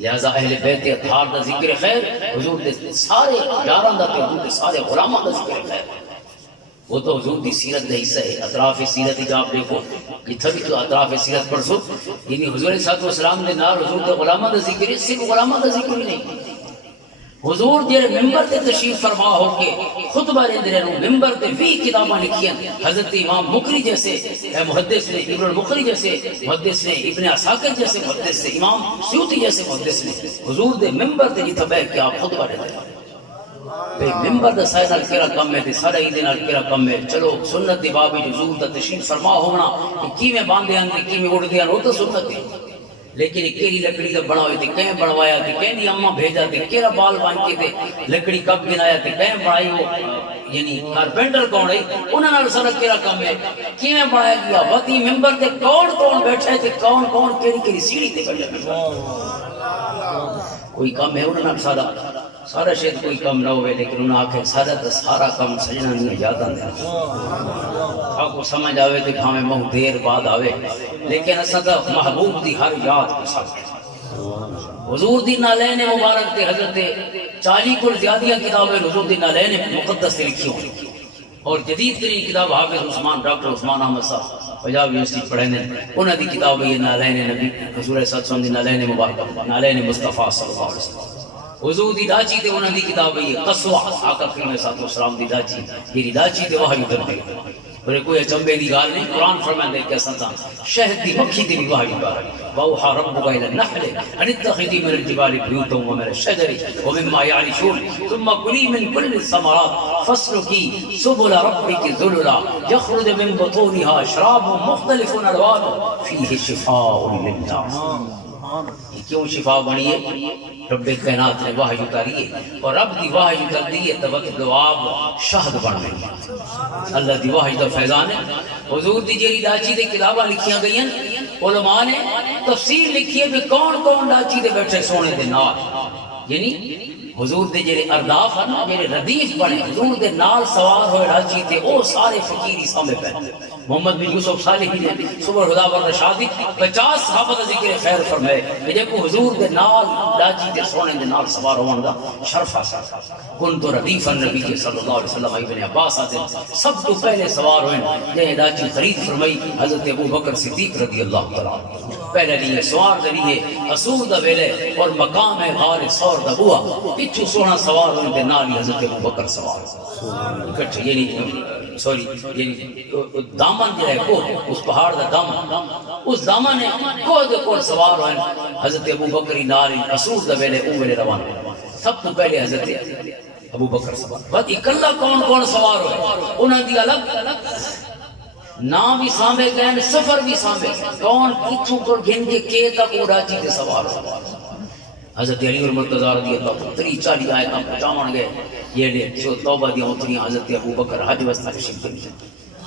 لہذا اہل بیت اطہار دا ذکر خیر حضور دے سارے یاران دا تے حضور دے سارے غلاماں دا ذکر خیر وہ تو حضور دی سیرت دا حصہ ہے. اطراف سیرت جب آپ دیکھو جتھا بھی تو اطراف سیرت پڑھ سو یعنی حضور صلی اللہ علیہ وسلم دے نال حضور دے غلاماں دا ذکر ہے, صرف غلاماں دا ذکر ہی نہیں. حضور جڑے ممبر تے تشریف فرما ہو کے خطبہ دیندے رہے ممبر تے 20 کتاباں لکھیاں حضرت امام مقری جیسے محدث نے, ابن المقری جیسے محدث نے, ابن عساکر جیسے محدث نے, امام سیوطی جیسے محدث نے حضور دے ممبر تے جتھا بیٹھ کے آپ خطبہ دیندے بھئی ممبر دا سائے نال کیڑا کم ہے تے سارے عید نال کیڑا کم ہے. چلو سنت دی باب حضور دا تشریف فرما ہونا کہ کیویں باندھے ہیں تے کیویں اڑدے ہیں وہ تو سنت ہے, لیکن کیڑی لکڑی دا بناوے تے کہیں بنوایا تے کہیں دی اماں بھیجا تے کیڑا بال بان کے تے لکڑی کب گنایا تے کہیں بنائی ہو یعنی کارپینٹر کون ہے انہاں نال سارا کیڑا کم ہے کیویں بنایا گیا وتی ممبر تے کون بیٹھا ہے تے کون کیڑی سیڑھی تے بیٹھا کوئی کم ہے انہاں نال سارا شاید کوئی کم نہ ہوئے لیکن انہوں نے آکھے سارا کم سجنا نہیں یاد آنے آپ کو سمجھ آوے تو ہمیں مہو دیر بعد آوے لیکن اصلا تا محبوب دی ہر یاد کو سکتے حضور دی نالین مبارک تے حضرت 40 کو زیادیاں کتابیں حضور دی نالین مقدس سے لکھی ہوئی اور جدید ترین کتاب حافظ عثمان ڈاکٹر عثمان احمد صاحب پنجاب یونیورسٹی پڑھنے انہوں دی کتاب یہ نالین نبی حضور صلی اللہ علیہ وسلم دی نالین مبارک نالین مصطفیٰ صلی اللہ علیہ وسلم حضور دی ڈاچی تے انہاں دی کتاب ہے قصوہ آقا کریم صلی اللہ علیہ وسلم دی ڈاچی یہ ڈاچی تے وحی اترتے اور کوئی چمبے دی گال نہیں قرآن فرمائے دے کہ سنتا شہد دی مکھی دی وحی اترا وَأَوْحَىٰ رَبُّكَ إِلَى النَّحْلِ أَنِ اتَّخِذِي مِنَ الْجِبَالِ بُيُوتًا وَمِنَ الشَّجَرِ وَمِمَّا يَعْرِشُونَ ثُمَّ كُلِي مِنْ كُلِّ الثَّمَرَاتِ فَاسْلُكِي سُبُلَ رَبِّكِ ذُلُلًا يَخْرُجُ مِنْ بُطُونِهَا شَرَابٌ مُخْتَلِفٌ أَلْوَانُهُ فِيهِ شِفَاءٌ لِلنَّاسِ. یہ کیوں شفا بنی ہے؟ رب کائنات نے وحی اتاری ہے اور رب دی وحی اتاری ہے تبت لواب شہد بن گئی اللہ دی وحی دا فیضان ہے. حضور دی جیری ڈاچی دے کتاباں لکھیاں گئی ہیں علماء نے تفسیر لکھی ہے کہ کون کون ڈاچی دے بیٹھے سونے دے نال یعنی حضور دے جڑے ارداف ہیں جڑے ردیف بنے حضور دے نال سوار ہوئے ڈاچی تے او سارے فقیری سامنے پہ محمد بن یوسف صالحی نے صبح خدا بر رشادی 50 صحابہ دا ذکر خیر فرمائے کہ جب حضور دے نال ڈاچی تے سونے دے نال سوار ہون دا شرف حاصل کنت ردیف النبی صلی اللہ علیہ وسلم ابن عباس آتے سب تو پہلے سوار ہوئے جنہیں ڈاچی خرید فرمائی حضرت ابو بکر صدیق رضی اللہ تعالیٰ پہلے لیے سوار دے لیے اصول دا ویلے اور مقام غار سور دا بوا پچھو سونا سوار ہوئے دے نال حضرت ابو بکر سوار اکٹھے یعنی سوری یعنی دامن جو ہے کوہ اس پہاڑ دا دامن اس دامن ہے کوہ دے کوہ سوار ہوئے حضرت ابو بکری نال اصول دا ویلے او ویلے روان سب تو پہلے حضرت ابو بکر سوار بات اکلا کون کون سوار ہوئے انہاں دی الگ نام بھی سامنے گئے سفر بھی سامنے کون کتھوں کو گھن کے کے تک اڑاچی کے سوار حضرت علی المرتضی رضی اللہ 40 آیتاں پہنچاون گئے یہ جو توبہ دی اتریاں حضرت ابو بکر حج واسطے تشریف لے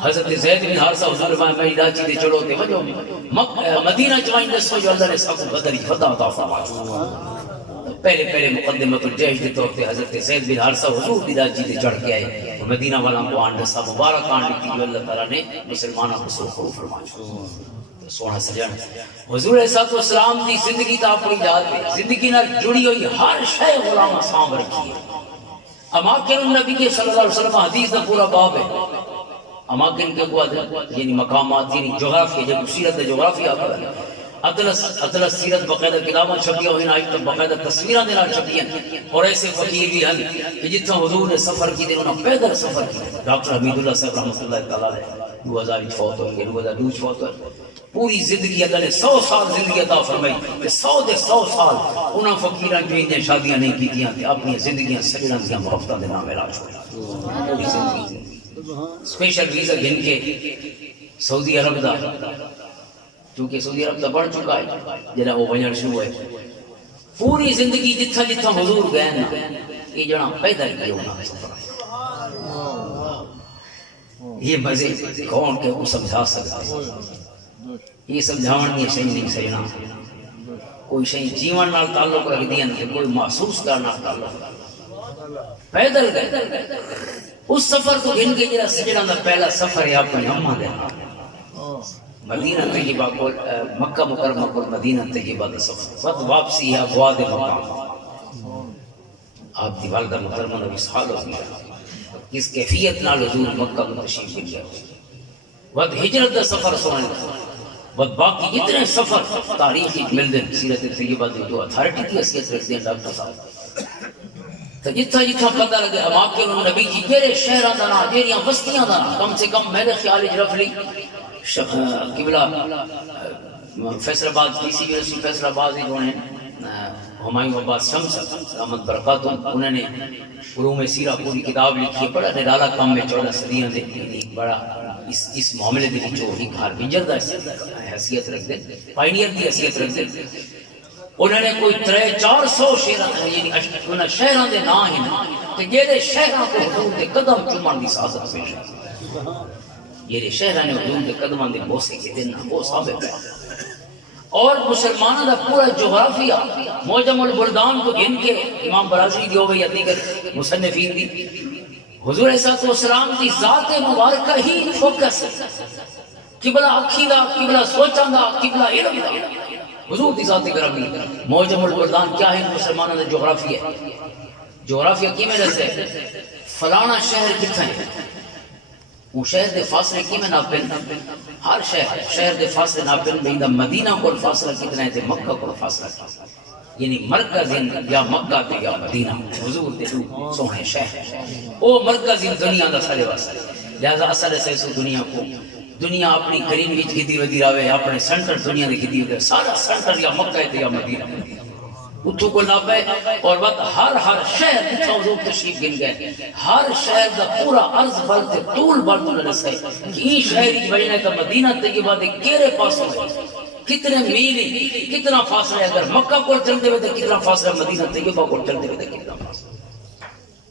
حضرت زید بن حارثہ حضور میں ڈاچی دے چلو تے وجو مدینہ چوائیں دسو جو اللہ نے سب بدری فتح عطا فرمایا پہلے مقدمۃ الجیش کے طور پہ حضرت زید بن حارثہ حضور دی ڈاچی دے چڑھ کے آئے مدینہ والا کو آن دسا مبارک آن لکھی جو اللہ تعالیٰ نے مسلمانوں کو سرخرو فرمایا سونا سجن حضور علیہ السلام دی زندگی تا اپنی یاد ہے زندگی نال جڑی ہوئی ہر شے غلام سام رکھی ہے اماکن النبی کے صلی اللہ علیہ وسلم حدیث کا پورا باب ہے اماکن کے بعد یعنی مقامات یعنی جغرافیہ جب سیرت جغرافیہ آتا ہے اطلس سیرت بقیدہ کتاباں چھپیاں ہوئی آئی تو بقیدہ تصویریں دینا چھپیاں اور ایسے فقیر بھی ہیں کہ جتنا حضور نے سفر کی دے انہوں نے پیدل سفر کی ڈاکٹر حمید اللہ صاحب رحمۃ اللہ تعالیٰ علیہ 2000 فوت ہوئے 2002 فوت ہوئے پوری زندگی اللہ نے 100 سال زندگی عطا فرمائی کہ 100 دے 100 سال انہاں فقیران جو انہیں شادیاں نہیں کی تھیں تے اپنی زندگیاں سجنوں دی محبتاں دے نام علاج ہوئی پوری زندگی اسپیشل ویزا گن کے سعودی عرب دا چونکہ سعودی عرب دا بڑھ چکا ہے جنہیں وہ وجن شروع ہے پوری زندگی جتھا جتھا حضور گئے نا یہ جنا پیدا ہی ہونا یہ مزے کون کے کو سمجھا سکتا ہے یہ سمجھاون یہ صحیح نہیں سہنا کوئی صحیح جیون نال تعلق رکھ دیا نہ کوئی محسوس کرنا تعلق پیدل گئے اس سفر کو گن کے جڑا سجنا دا پہلا سفر ہے اپنی اماں دے مدینہ طیبہ کو مکہ مکرمہ کو مدینہ طیبہ دا سفر وقت واپسی ہے ابواد مقام آپ دی والدہ محترمہ نبی سال ہو گیا اس کیفیت نال حضور مکہ کو تشریف لے گیا وقت ہجرت دا سفر سونے وقت باقی جتنے سفر تاریخی ملدے سیرت طیبہ دی جو اتھارٹی کی حیثیت رکھتے ہیں ڈاکٹر صاحب تو جتھا جتھا پتہ لگے اماکن النبی جی جیرے شہران دا نا جیریاں بستیاں دا نا کم سے کم میرے خیال رف لی قبلہ فیصل آباد پی سی یونیورسٹی فیصل آباد ہی جو ہیں ہمایوں عباس شمس رحمت برکاتہ انہوں نے علوم سیرہ پوری کتاب لکھی ہے بڑا نرالا کام میں 14 صدیاں دے ایک بڑا اس معاملے دے جو ایک ہار بنجر دا حیثیت رکھ دے پائنیئر دی حیثیت رکھ دے انہوں نے کوئی 300-400 شہران دے نا ہی نا کہ یہ شہران کو حضور دے قدم چومان دی سازت پیش ہے یہ شہران حضور دے قدمان دے بوسے کے دن وہ ثابت ہے اور مسلمانوں دا پورا جغرافیہ موجم البلدان کو گن کے امام برازیلی دی ہو گئی اپنی کر مصنفین دی حضور علیہ السلام دی ذات مبارکہ ہی فوکس ہے قبلہ اکھی دا قبلہ سوچاں دا قبلہ علم دا حضور دی ذات گرامی موجم البلدان کیا ہے مسلمانوں دا جغرافیہ جغرافیہ کی میں رسے فلانا شہر کتھا ہے وہ شہر دے فاصلے کی میں ناپن ہر شہر دے فاصلے ناپن بہندہ مدینہ کو فاصلہ کتنا ہے تے مکہ کو فاصلہ یعنی مرکز یا مکہ تے یا مدینہ حضور دے سونے شہر او مرکز دنیا دا سارے واسطے لہذا اصل سے سو دنیا کو دنیا اپنی کریم وچ گدی ودی راوے اپنے سینٹر دنیا دے گدی ودی سارا سینٹر یا مکہ تے یا مدینہ اتھو کو نہ پے اور بات ہر شہر اتھا حضور تشریف گن گئے ہر شہر دا پورا عرض بل تے طول بل تو رسے کہ این شہری بجنے کا مدینہ طیبہ دے کیرے پاسوں ہے کتنے میل کتنا فاصلہ ہے اگر مکہ کو چلتے ہوئے تو کتنا فاصلہ مدینہ طیبہ کو چلتے ہوئے تو کتنا فاصلہ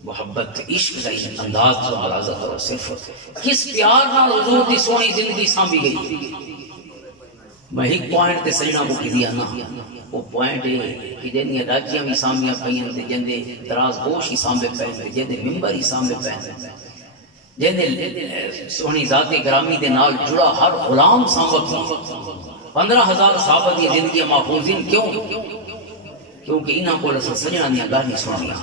محبت عشق کا انداز جو مرازہ کرو صرف کس پیار نہ حضور دی سونی زندگی سانبھی گئی میں ایک پوائنٹ تے سجنا کو کی دیا نا وہ پوائنٹ ہے کہ جنہیں راجیاں بھی سامنے پہین تے جندے دراز گوش ہی سامنے پہین تے جندے ممبر ہی سامنے پہین جندے سونی ذات گرامی دے نال جڑا ہر غلام سامنے کی 15,000 صحابہ دی زندگی محفوظین کیوں کیونکہ انہاں کو رسول سجنا دیا گالی سنیا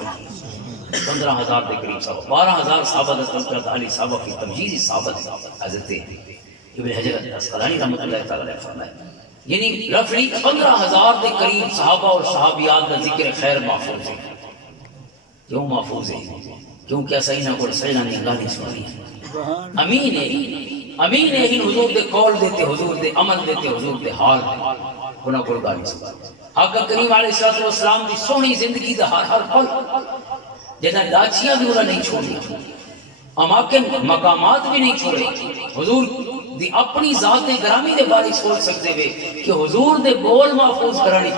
15,000 دے قریب صحابہ 12,000 صحابہ دا تذکرت علی صحابہ کی تمجیزی صحابہ حضرت ابن حجر اسقلانی رحمۃ اللہ تعالی علیہ فرمائے یعنی رفلی 15,000 دے قریب صحابہ اور صحابیات کا ذکر خیر محفوظ ہے کیوں محفوظ ہے کیونکہ ایسا ہی نہ کوئی سجنا نے گالی سنی امین ہے حضور دے قول دیتے حضور دے عمل دیتے حضور دے حال انہاں کو گالی سنی آقا کریم علیہ السلام دی سونی زندگی دا ہر پل جنہاں ڈاچیاں بھی انہاں نہیں چھوڑی اماکن مقامات بھی نہیں چھوڑے حضور دی اپنی ذات گرامی دے بارے سوچ سکتے ہوئے کہ حضور دے بول محفوظ کرنی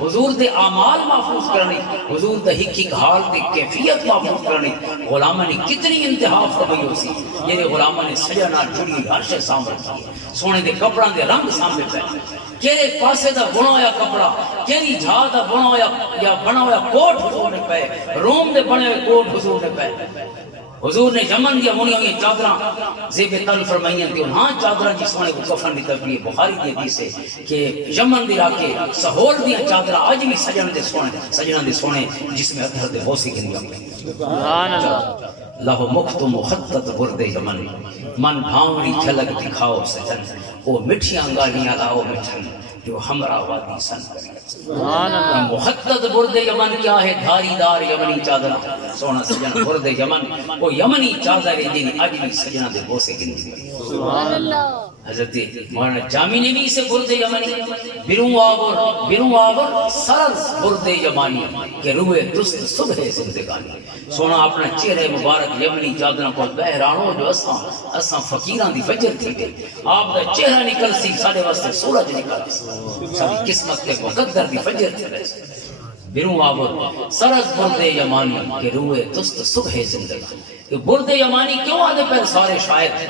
حضور دے اعمال محفوظ کرنی حضور دے ہک حال دے کیفیت محفوظ کرنی غلامہ نے کتنی انتہا فرمائی ہو سی یہ غلامہ نے سجا نال جڑی ہر شے سامنے کی سونے دے کپڑاں دے رنگ سامنے پے کیڑے پاسے دا بنا ہویا کپڑا کیڑی جھا دا بنا ہویا یا بنا ہویا کوٹ حضور نے پے روم دے بنے ہوئے کوٹ حضور نے پے حضور نے یمن دیا ہونی ہوئی چادراں زیب تل فرمائیاں تھی ہاں چادراں جی سونے کو کفن دی تبلیغ بخاری دی حدیث ہے کہ یمن دی راکے سہول دیا چادراں آج بھی سجنا دے سونے جس میں ادھر دے بوسی کے لیے سبحان اللہ لہو مخت مخطط برد یمن من بھاوری جھلک دکھاؤ سجن وہ مٹھیاں گالیاں لاؤ مٹھن جو ہمرا وادی سن سبحان اللہ مخطط برد یمن کیا ہے دھاری دار یمنی چادر سونا سجن برد یمن وہ یمنی چادر جنہیں آج بھی سجنا دے بوسے گنتی سبحان اللہ حضرت مولانا جامی نے بھی اسے برد یمنی بروں آور سرز برد یمانی کہ روئے درست صبح زندگانی سونا اپنا چہرے مبارک یمنی چادروں کو بہرانو جو اساں فقیران دی فجر تھی گئی آپ دا چہرہ نکل سی سارے واسطے سورج نکل سی ساری قسمت کے مقدر دی فجر تھی گئی بروں آور سرز برد یمانی کہ روئے درست صبح زندگانی برد یمانی کیوں آدھے پہر سارے شاعر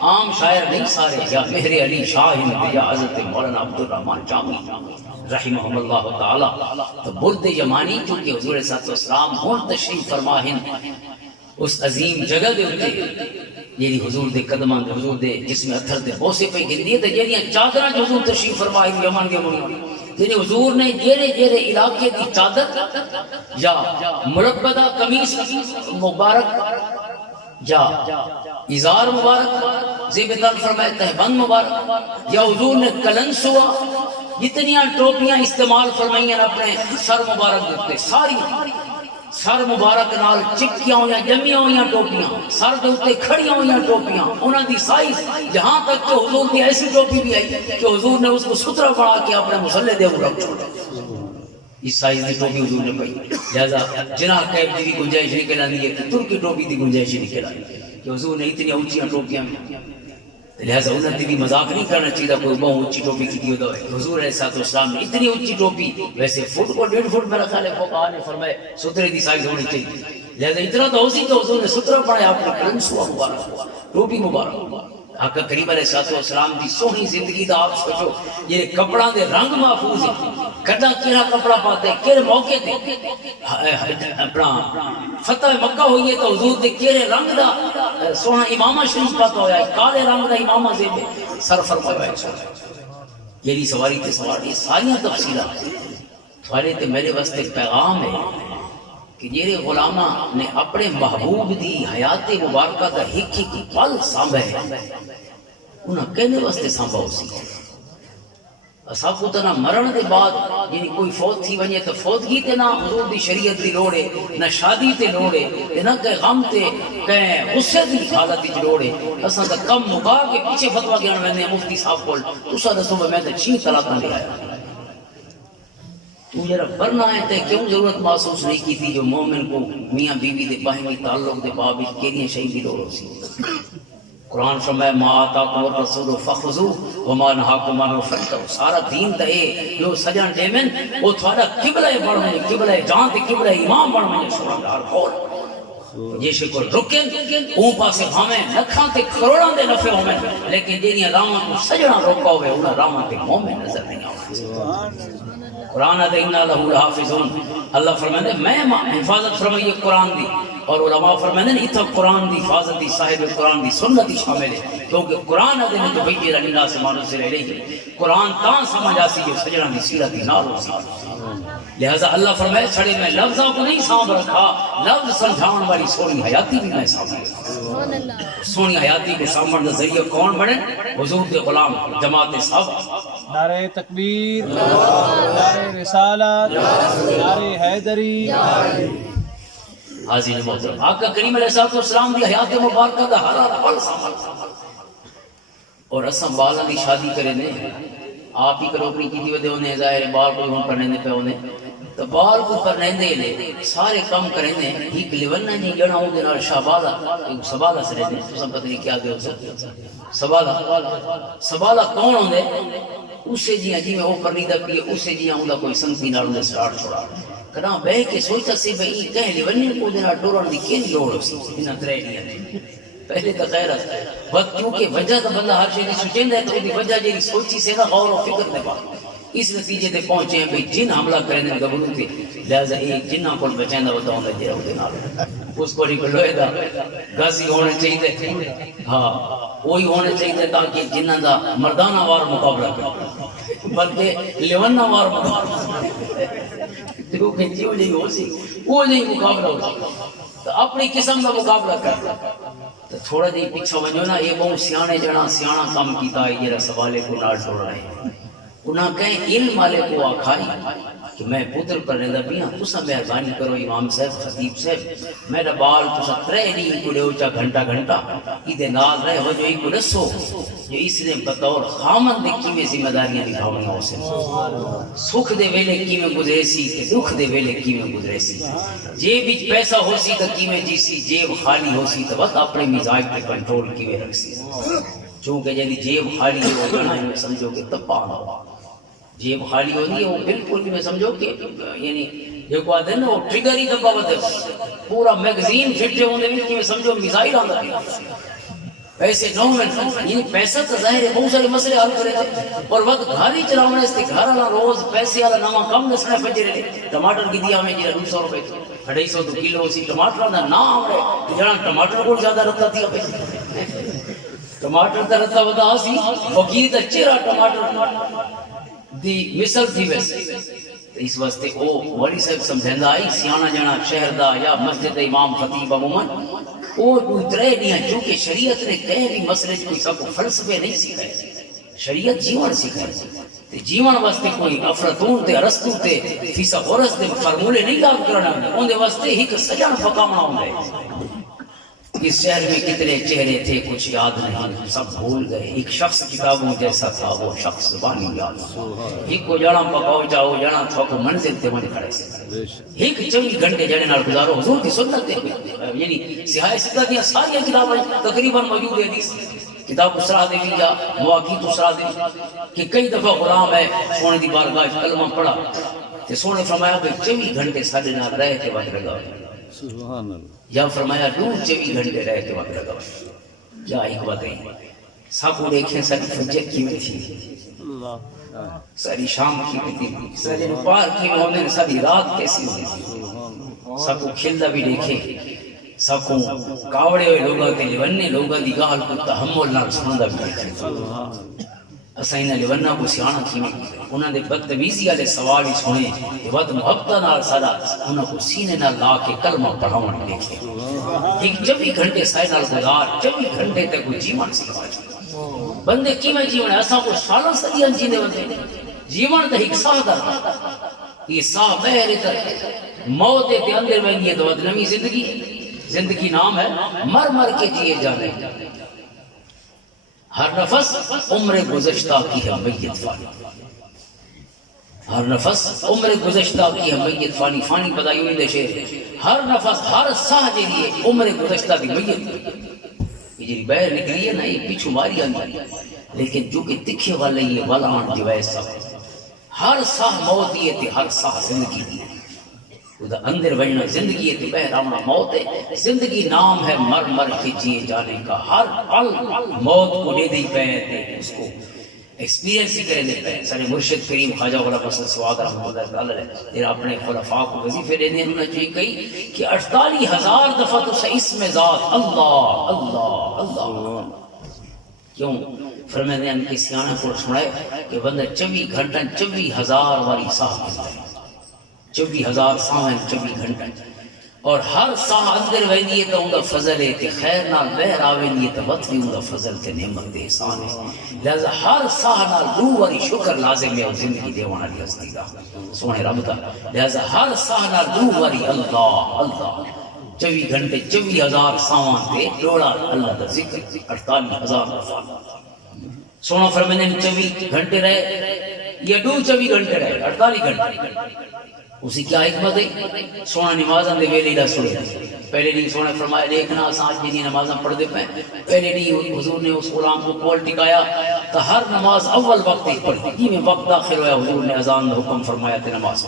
عام شاعر نہیں سارے یا مہر علی شاہ یا حضرت مولانا عبدالرحمن جامی رحمہ اللہ تعالی تو برد یمانی چونکہ حضور صلی اللہ علیہ وسلم ہون تشریف فرماہن اس عظیم جگہ دے ہوتے یعنی حضور دے قدمان دے حضور دے جس میں اتھر دے بوسے پہ گندی ہے تو یعنی چادرہ جو حضور تشریف فرماہن یمن دے منی یعنی حضور نے جیرے علاقے دی چادر یا مربدہ قمیص مبارک یا ازار مبارک زیب تل فرمائے تہبند مبارک یا حضور نے کلنسوا اتنیاں ٹوپیاں استعمال فرمائیں اپنے سر مبارک دیتے ساری سر مبارک نال چکیاں ہویاں جمیاں ہویاں ٹوپیاں سر دے اوتے کھڑیاں ہویاں ٹوپیاں انہاں دی سائز یہاں تک کہ حضور کی ایسی ٹوپی بھی آئی کہ حضور نے اس کو سترا بنا کے اپنے مصلے دے اوپر رکھ چھوڑا اس سائز دی ٹوپی حضور نے پائی لہذا جناح کیب دی گنجائش نکل آندی ہے کہ ترکی ٹوپی دی گنجائش نکل آندی ہے کہ حضور نے اتنی اونچیاں ٹوپیاں لہذا انہوں نے بھی مذاق نہیں کرنا چاہیے کوئی بہت اونچی ٹوپی کی دیو دو ہے حضور علیہ السلام نے اتنی اونچی ٹوپی ویسے فٹ کو 1.5 فٹ میرا خیال ہے فقہاء نے فرمائے سترے دی سائز ہونی چاہیے لہذا اتنا تو اسی تو حضور نے سترہ پڑھایا آپ نے کلنسوا مبارک ٹوپی مبارک آقا کریم علیہ السلام دی سونی زندگی دا آپ سوچو یہ کپڑا دے رنگ محفوظ ہے کڈا کیڑا کپڑا پاتے ہیں کیڑے موقع تے اپنا فتح مکہ ہوئی ہے تو حضور دے کیڑے رنگ دا سونا امامہ شریف پاتا ہویا ہے کالے رنگ دا امامہ زیب سر فرمایا ہے یہی سواری تے سواری ساری تفصیلات تھوڑے تے میرے واسطے پیغام ہے کہ یہ غلامہ نے اپنے محبوب دی حیات مبارکہ کا ہک پل سانبھے انہاں کہنے واسطے سانبھا ہو سی اساں کو تے نہ مرن دے بعد یعنی کوئی فوت تھی ونجے تے فوتگی تے نہ حضور دی شریعت دی لوڑ ہے، نہ شادی تے لوڑ ہے، تے نہ کہ غم تے کہ غصے دی حالت وچ لوڑ ہے. اساں دا کم مکا کے پیچھے فتوی گیان ویندے مفتی صاحب کول تساں دسو میں تے 6 طلاق لے آیا. تو جرا ورنہ ہے تے کیوں ضرورت محسوس نہیں کی تھی جو مومن کو میاں بیوی دے باہمی تعلق دے باب وچ کیڑی شے دی لوڑ سی. قرآن فرمائے ما آتاکم الرسول فخذوہ وما نہاکم عنہ فانتہوا. سارا دین تے جو سجن ڈیمن او تھوڑا قبلہ بن ونے، قبلہ جان تے قبلہ امام بن ونے. سبحان اللہ. جیسے کو رکن اون پاسے بھاویں لکھاں تے کروڑاں دے نفع ہوویں لیکن جیڑیاں راواں کو سجنا روکا ہوئے انہاں راواں تے مومن نظر نہیں آوندے. سبحان اللہ. قرآن ہے انا لہو لحافظون. اللہ فرمائے میں حفاظت فرمائیے قرآن دی، اور علماء فرمائے ہیں اتھا قرآن دی حفاظت دی صاحب قرآن دی سنت شامل ہے کیونکہ قرآن ہے تو بھئی رلینا سے مانو سے رہ رہی قرآن تاں سمجھ آسی جو سجنہ دی سیرت دی نال ہو سی. لہذا اللہ فرمائے چھڑے میں لفظوں کو نہیں سامنے رکھا، لفظ سمجھاؤن والی سونی حیاتی بھی میں سامنے رکھا. سونی حیاتی کے سامنے ذریعہ کون بڑھے؟ حضور کے غلام جماعت صحابہ. نعرہ تکبیر، نعرہ رسالت، نعرہ حیدری. حاضر محترم آقا کریم علیہ السلام دی حیات مبارکہ دا ہر پل سامنے اور اساں بالاں دی شادی کرے نے آپ ہی کرو اپنی کیتی ودے ہونے ظاہر بال کوئی ہوں پڑھنے پہ ہونے تو بال کو پڑھنے لے سارے کام کریں نے ایک لیونہ جی جڑا ہوں دے نال شابالا ایک سبالا سے رہنے تو سب پتہ کیا دے سبالا کون ہوں دے اسے جی جی میں وہ کرنی دا پیے اسے جی ہوں دا کوئی سنگتی نال انہیں سٹارٹ چھوڑا کنا بے کے سوچتا سی بھئی کہیں لیونی کو دے نال ڈورن دی کین لوڑ ہو سی انہاں ترے نہیں پہلے تو خیر ہے وقت کیونکہ وجہ تو بندہ ہر شے دی سوچیندا ہے تو دی وجہ جی سوچی سے نہ غور و فکر دے پا اس نتیجے تے پہنچے ہیں بھئی جن حملہ کرنے گبرو تھے لہذا ایک جنہ کو بچیندا بتاؤں دا جڑا دے نال اس کو نہیں لوہے دا غازی ہونے چاہیے ہاں وہی ہونے چاہیے تاکہ جنہ دا مردانہ وار مقابلہ کرے بلکہ لیونہ وار مقابلہ دیکھو کہ جو نہیں ہو سی وہ نہیں مقابلہ ہو تو اپنی قسم کا مقابلہ کرتا تو تھوڑا جی پیچھا ونجو نا یہ بہت سیانے جنا سیانا کام کیتا ہے یہ سوالے کو نال ٹوڑ رہے ہیں انہاں کہیں علم والے کو آکھائی کہ میں پتر پر رہدا بھی ہاں تسا مہربانی کرو امام صاحب خطیب صاحب میرا بال تسا ترے نہیں کو دیو چا گھنٹہ ادھے نال رہے ہو جو ایک کو رسو جو اس نے بطور خامن دے کیویں ذمہ داریاں نبھاونی ہو سے سکھ دے ویلے کیویں گزرے سی تے دکھ دے ویلے کیویں گزرے سی جیب وچ پیسہ ہو سی تے کیویں جی سی جیب خالی ہو سی تے وقت اپنے مزاج تے کنٹرول کیویں رکھ سی چونکہ جدی جیب خالی ہو جانا ہے سمجھو کہ تپا نہ جیب خالی ہو نہیں ہے وہ بالکل بھی میں سمجھو کہ یعنی جو کو آدھے نا وہ ٹریگر ہی دبا ہوتے پورا میگزین فٹ ہونے میں کہ میں سمجھو میزائل آندہ ہے پیسے نو منٹ یعنی پیسہ تو ظاہر ہے بہت سارے مسئلے حل کرے گا اور وقت گھاری چلاونے اس کے گھر والا روز پیسے والا نامہ کم نسنے فجر رہے ٹماٹر کی دیا ہمیں جیرا 200 روپے 250 تو کلو سی ٹماٹر آنا نام رہے جڑا ٹماٹر کو زیادہ رکھتا تھی ٹماٹر تا رکھتا بتا سی فقیر تا چہرہ ٹماٹر دی مثل تھی ویسے اس واسطے او ولی صاحب سمجھندا آئی سیانا جانا شہر دا یا مسجد امام خطیب عموماً او دوترے نہیں ہیں چونکہ شریعت نے کہیں بھی مسئلے کوئی سب کو فلسفے نہیں سکھائے شریعت جیون سکھائے جیون واسطے کوئی افلاطون تے ارسطو تے فیسا غورس دے فرمولے نہیں یاد کرنا ان دے واسطے ہی کہ سجن پکاونا ہوندا اس شہر میں کتنے چہرے تھے کچھ یاد نہیں سب بھول گئے ایک شخص کتابوں جیسا تھا وہ شخص زبانی یاد ایک کو جانا پکاؤ جاؤ جانا تھا کو منزل تے من کھڑے سے ایک 24 گھنٹے جڑے نال گزارو حضور کی سنت تے یعنی سیاہ سیدہ دی ساری کتابیں تقریبا موجود ہے حدیث کتاب اسرا دے یا مواقیت اسرا دے کہ کئی دفعہ غلام ہے سونے دی بارگاہ کلمہ پڑھا تے سونے فرمایا کہ 24 گھنٹے ساڈے نال رہ کے وقت لگا سبحان اللہ یا فرمایا 24 گھنٹے رہ کے وقت لگا کیا ایک بات ہے سب دیکھیں ساری فجر کی میں تھی ساری شام کی میں تھی ساری پار کی میں ہونے ساری رات کیسی ہوئی سب کو کھلنا بھی دیکھے سب کو کاوڑے ہوئے لوگاں کے لیونے لوگاں دی گال کو تحمل نہ سننا بھی دیکھے اسائیں نے لیونا کو سیانا کی انہاں دے بدتمیزی والے سوال ہی سنے ود محبت نال سارا انہاں کو سینے نال لا کے کلمہ پڑھاون دیکھے ایک 24 گھنٹے سائے نال گزار 24 گھنٹے تک کوئی جیون سکھایا بندے کیویں جیون اساں کو سالوں صدیاں جیندے وندے جیون تے ایک ساہ دا یہ ساہ بہر کر موت کے اندر وینی ہے تو نئی زندگی زندگی نام ہے مر مر کے جیے جانے ہر نفس عمر گزشتہ کی ہے میت فانی ہر نفس عمر گزشتہ کی ہے میت فانی فانی بدائی ہوئی دے شیر ہر نفس ہر ساہ کے لیے عمر گزشتہ کی میت یہ جی بہر نکلی ہے نا یہ پیچھو ماری آنی لیکن جو کہ تکھے والے یہ والان جو ایسا ہر ساہ موت یہ تھی ہر ساہ زندگی دی اندر وجنا زندگی ہے بہر آمنا موت ہے زندگی نام ہے مر مر کے جیے جانے کا ہر پل موت کو دے دی پہ اس کو ایکسپیرینس ہی کرے دے پہ سارے مرشد کریم خواجہ غلام حسن سواد رحمۃ اللہ تعالی علیہ اپنے خلفاء کو وظیفے دینے انہوں نے چاہیے کہی کہ 48,000 دفعہ تو اسم ذات اللہ اللہ اللہ کیوں فرماتے ہیں ان کی سیانے کو سنائے کہ بندہ 24 گھنٹہ 24,000 والی ساہ ملتا ہے 24,000 ساہ ہیں 24 گھنٹہ اور ہر ساہ اندر ویندی ہے تو ان کا فضل ہے کہ خیر نال بہر آویندی ہے تو وقت بھی ان کا فضل تے نعمت دے احسان ہے لہذا ہر ساہ نال روح والی شکر لازم ہے اور زندگی دیوانا دی ہستی دا سونے رب دا لہذا ہر ساہ نال روح والی اللہ اللہ 24 گھنٹے 24,000 ساوان تے ڈوڑا اللہ دا ذکر 48,000 دفعہ سونا فرمانے میں 24 گھنٹے رہے یا 24 گھنٹے رہے 48 گھنٹے اسی کیا حکمت ہے سونا نمازاں دے ویلے دا سنے پہلے نہیں سونا فرمایا دیکھنا سانج جنی نمازاں پڑھ دے پہ پہلے نہیں حضور نے اس غلام کو کول ٹکایا تو ہر نماز اول وقت ہی پڑھ دی میں وقت داخل ہویا حضور نے اذان دا حکم فرمایا تے نماز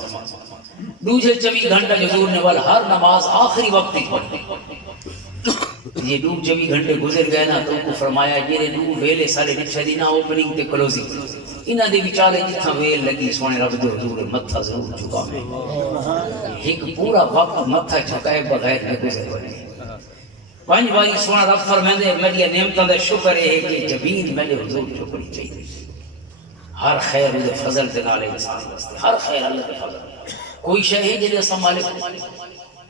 دوسرے 24 گھنٹے حضور نے ہر نماز آخری وقت ہی پڑھ دی یہ 24 گھنٹے گزر گئے نا تو ان کو فرمایا یہ دو ویلے سارے نکشہ دینا اوپننگ تے کلوزنگ انہاں دے بیچارے جتھاں ویل لگی سونے رب دے حضور متھا ضرور جھکا میں ایک پورا وقت متھا جھکائے بغیر نہ گزر بنے 5 باری سونا رب فرماندے میری نعمتاں دا شکر ہے کہ جبین میرے حضور جھکنی چاہیے ہر خیر دے فضل دے نال انسان واسطے ہر خیر اللہ دے فضل کوئی شے ہے جے اساں مالک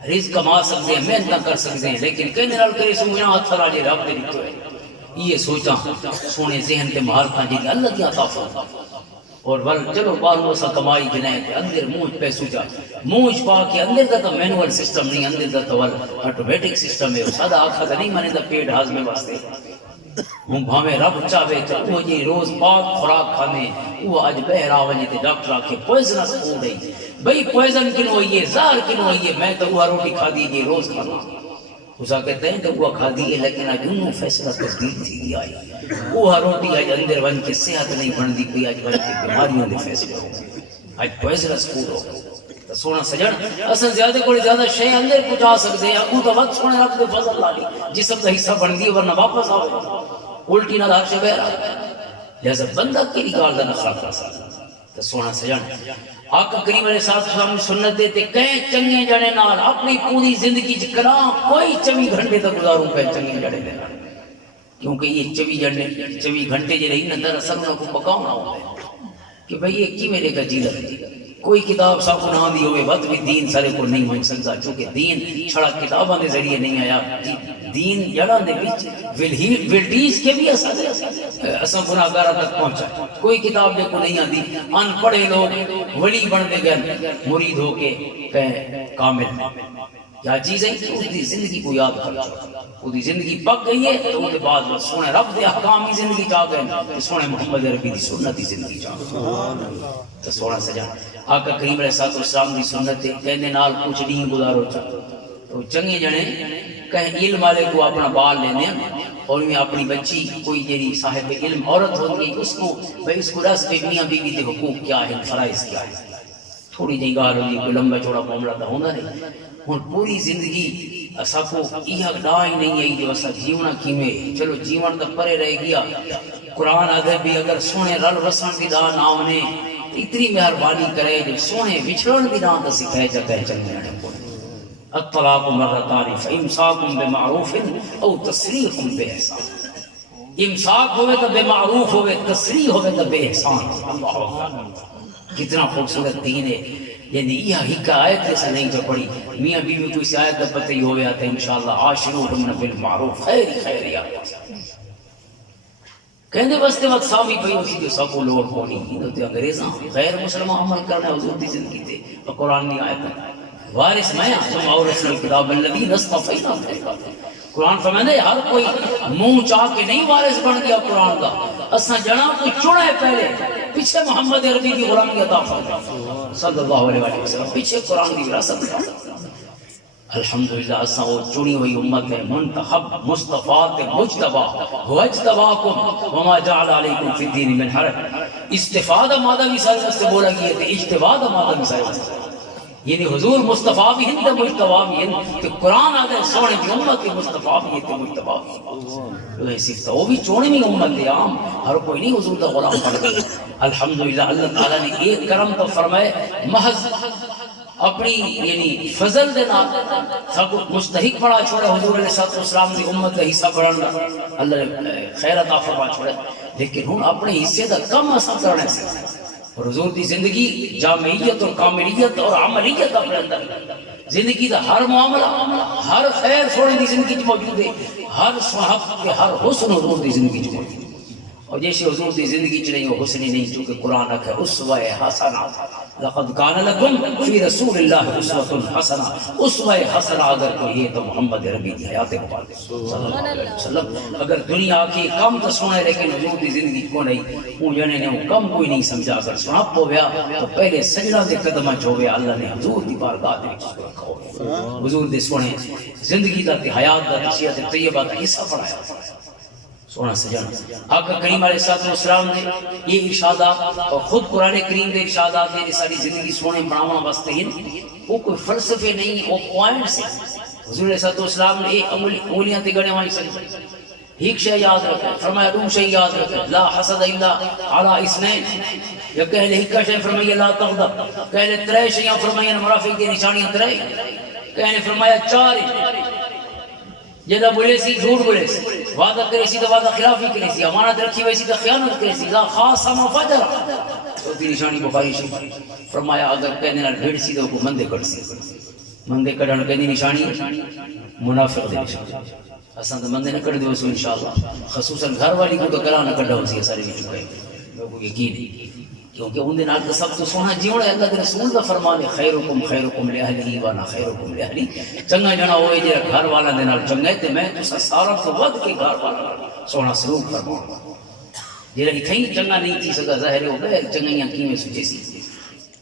رزق کما سکتے ہیں محنت نہ کر سکتے ہیں لیکن کہنے نال کرے سو یہاں ہتھ راجے رب دے دتے ہوئے یہ سوچاں سونے ذہن تے مہارتاں جی اللہ دی عطا فرما اور ول چلو باہر سا کمائی جنائے تے اندر منہ پیسو جا منہ پا کے اندر دا تو مینول سسٹم نہیں اندر دا تو آٹومیٹک سسٹم ہے سادہ آکھا نہیں مانے دا پیٹ ہاضمے واسطے ہوں بھاویں رب چاہے تو وہ جی روز پاک خوراک کھانے وہ اج بہرا وجے تے ڈاکٹر آکھے پوائزنس فوڈ ہے بھئی پوائزن کنو ہوئی ہے زہر کنو ہوئی ہے میں تو وہ روٹی کھا دیجیے روز کھانا اسا کہتے ہیں تو وہ کھا دیئے لیکن اج انہوں فیصلہ تبدیل تھی گیا ہے وہ روٹی اج اندر ون کے صحت نہیں بن دی کوئی اج ون کے بیماریوں دے فیصلہ ہو اج پوائزنس فوڈ ہو تو سونا سجن اصل زیادہ کوئی زیادہ شے اندر پہنچا سکتے ہیں وہ تو وقت سونے رب دے فضل لالی جسم کا حصہ بن دی ورنہ واپس آوے الٹی نہ دار سے بہرا لہذا بندہ کی گال دا نخرا کر سکتا تو سونا سجن آقا کریم علیہ السلام سنت دیتے کہیں چنگے جڑے نال اپنی پوری زندگی کلام کوئی 24 گھنٹے تک گزاروں پہ چنگے جڑے نال کیونکہ یہ 24 گھنٹے جو رہی نا دراصل انہوں کو پکاؤنا ہوتا ہے کہ بھئی یہ کی میرے کا جیلہ کوئی کتاب صاحب نہ دی ہوئے وقت بھی دین سارے کو نہیں مجھ سکتا چونکہ دین چھڑا کتاباں دے ذریعے نہیں آیا دین جڑا دے بیچ ولڈیز کے بھی اصلا گناہگارہ تک پہنچا کوئی کتاب دے کو نہیں آتی ان پڑھے لوگ ولی بن دے گئے مرید ہو کے کہیں کامل کیا چیز ہے کہ اس دی زندگی کو یاد کر اس دی زندگی پک گئی ہے تو اس کے بعد سونے رب دے احکامی زندگی چاہ گئے سونے محمد عربی دی سنتی زندگی چاہ گئے تو سونا سجا آقا کریم علیہ السلام دی سنت کہنے نال کچھ نہیں گزارو چاہ تو چنگے جنے کہیں علم والے کو اپنا بال لینے اور میں اپنی بچی کوئی جیری صاحب علم عورت ہوتی ہے اس کو بھئی اس کو رس پہ میاں بیوی کے حقوق کیا ہے فرائض کیا ہے تھوڑی جی گال ہوئی کوئی لمبا چوڑا معاملہ تو ہونا نہیں ہوں پوری زندگی اسا کو یہ ڈائی نہیں ہے جو اسا جیونا کیمے چلو جیون تو پرے رہ گیا قرآن ادب بھی اگر سونے رل وسن کی دا نہ ہونے اتنی مہربانی کرے جو سونے وچھڑن کی نام تو سکھائے جاتا ہے چنگے الطلاق مرتان فامساک بمعروف او تسریح باحسان امساک ہوئے تو بے معروف ہوئے تسریح ہوئے تو بے احسان اللہ اکبر کتنا خوبصورت دین ہے یعنی یہ ہکا آیت جیسا نہیں جو پڑی میاں بیوی کوئی سی آیت کا پتہ ہی ہوئے آتا ہے انشاءاللہ عاشروہن بالمعروف خیر خیر یا کہندے واسطے وقت سامی پئی اسی جو سب کو لوڑ کونی تے انگریزاں غیر مسلمان عمل کرنا حضور دی زندگی تے اور قرآن نہیں آیا وارث میں ثم اورثنا الکتاب الذین اصطفینا قرآن فرمائے ہر کوئی منہ چاہ کے نہیں وارث بن گیا قرآن کا، اساں جنا کوئی چڑا ہے پہلے پیچھے محمد عربی کی غلامی عطا فرمائے صلی اللہ علیہ وسلم، پیچھے قرآن کی وراثت ہے۔ الحمدللہ اساں وہ چنی ہوئی امت ہے، منتخب مصطفیٰ مجتبی هو اجتباکم وما جعل علیکم فی الدین من حرج۔ استفادہ مادہ بھی سارے سے بولا گیا تھے، اجتباد مادہ بھی سارے سے، یعنی حضور مصطفیٰ بھی ہیں تے مجتبیٰ بھی ہیں، کہ قرآن آگے سونے کی امت کے مصطفیٰ بھی ہیں تے مجتبیٰ بھی ہیں، صرف تو وہ بھی چوڑی نہیں امت ہے عام، ہر کوئی نہیں حضور دا غلام پڑھ گیا۔ الحمدللہ اللہ تعالیٰ نے ایک کرم تو فرمائے، محض اپنی یعنی فضل دے نال سب مستحق پڑا چھوڑے حضور علیہ السلام دی امت کا حصہ بڑھنا، اللہ نے خیر عطا فرما چھوڑے، لیکن ہن اپنے حصے دا کم اثر کرنے سے اور حضور دی زندگی جامعیت اور کاملیت اور عملیت اپنے اندر، زندگی دا ہر معاملہ ہر خیر سونے دی زندگی چ موجود ہے، ہر صحب کے ہر حسن حضور دی زندگی چ موجود ہے، اور جیسے حضور دی زندگی چ نہیں وہ حسنی نہیں، چونکہ قرآن ہے اسوہ حسنہ، لقد کان لکم فی رسول اللہ اسوۃ حسنہ، اسوہ حسنہ اگر کوئی ہے تو محمد عربی کی حیات مبارک صلی اللہ علیہ وسلم۔ اگر دنیا کی کم تو سنے لیکن حضور دی زندگی کو نہیں، وہ جنے نے وہ کم کوئی نہیں سمجھا، اگر سنا پویا تو پہلے سجدہ دے قدمہ چھویا اللہ نے حضور دی بارگاہ دے رکھا ہو، حضور دے سونے زندگی دا حیات دا نصیحت طیبہ دا حصہ پڑھایا سونا سجن۔ آقا کریم علیہ السلام نے یہ ارشادات اور خود قرآن کریم کے ارشادات نے ساری زندگی سونے بنانا واسطے ہیں، وہ کوئی فلسفے نہیں، وہ پوائنٹ سے حضور علیہ السلام نے یہ انگلیاں تے گنے والی سکتے ایک شے یاد رکھے، فرمایا دو شے یاد رکھے، لا حسد الا علی اثنین، یا کہلے ایک شے فرمایا لا تغضب، کہلے ترے شیاں فرمایا منافق کی نشانیاں ترے، کہنے فرمایا چار جدا بولے سی جھوٹ بولے سی، وعدہ کرے سی تو وعدہ خلافی کرے سی، امانت رکھی ہوئی سی تو خیانت کرے سی، لا خاصم فجر، چوتھی نشانی بخاری شریف فرمایا اگر کہنے نال بھیڑ سی تو کو مندے کڑ سی، مندے کڑن کہنی نشانی منافق دے نشانی، اساں تو مندے نہ کڑ دیو سو انشاءاللہ، خصوصاً گھر والی کو تو کلا نہ کڈا ہو سی سارے وچ گئے، لوگوں کو یقین ہے کیونکہ ان دے نال تو سب تو سونا جیونا ہے، اللہ کے رسول دا فرمان ہے خیرکم لأہلی وانا خیرکم لأہلی، چنگا جنا ہوئے جے گھر والا دے نال چنگا ہے تے میں تسا سارا تو ود کے گھر والا سونا سلوک فرماؤں، جے اتھیں چنگا نہیں تھی سکا ظاہر ہو گئے چنگیاں کیویں سوچے سی،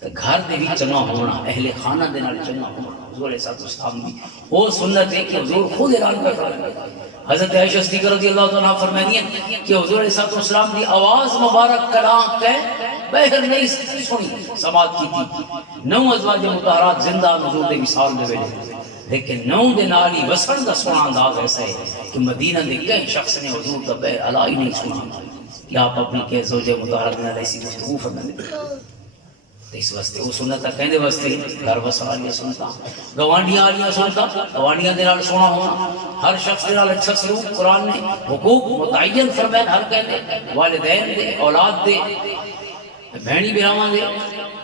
تے گھر دے بھی چنگا ہونا، اہل خانہ دے نال چنگا ہونا، حضور علیہ السلام دی وہ سنت ہے کہ حضور خود اعلان کر رہا ہے۔ حضرت عائشہ صدیقہ رضی اللہ تعالیٰ فرمانی ہے کہ حضور علیہ السلام دی آواز مبارک کلام کے بہر نہیں سنی سماعت کی تھی، نو ازواج مطہرات زندہ حضور دے مثال دے ویلے، لیکن نو دے نال ہی وسن دا سونا انداز ایسا ہے کہ مدینہ دے کئی شخص نے حضور دا بہر علائی نہیں سنا کہ آپ اپنی کہ زوج مطہرات نے ایسی گفتگو فرمانے تو اس واسطے وہ سنتا کہنے واسطے گھر وسالیاں سنتا، گوانڈیاں آلیاں سنتا، گوانڈیاں دے نال سونا ہونا، ہر شخص دے نال اچھا سلوک، قرآن نے حقوق متعین فرمائے ہر کہنے، والدین دے، اولاد دے، بہنی براواں دے،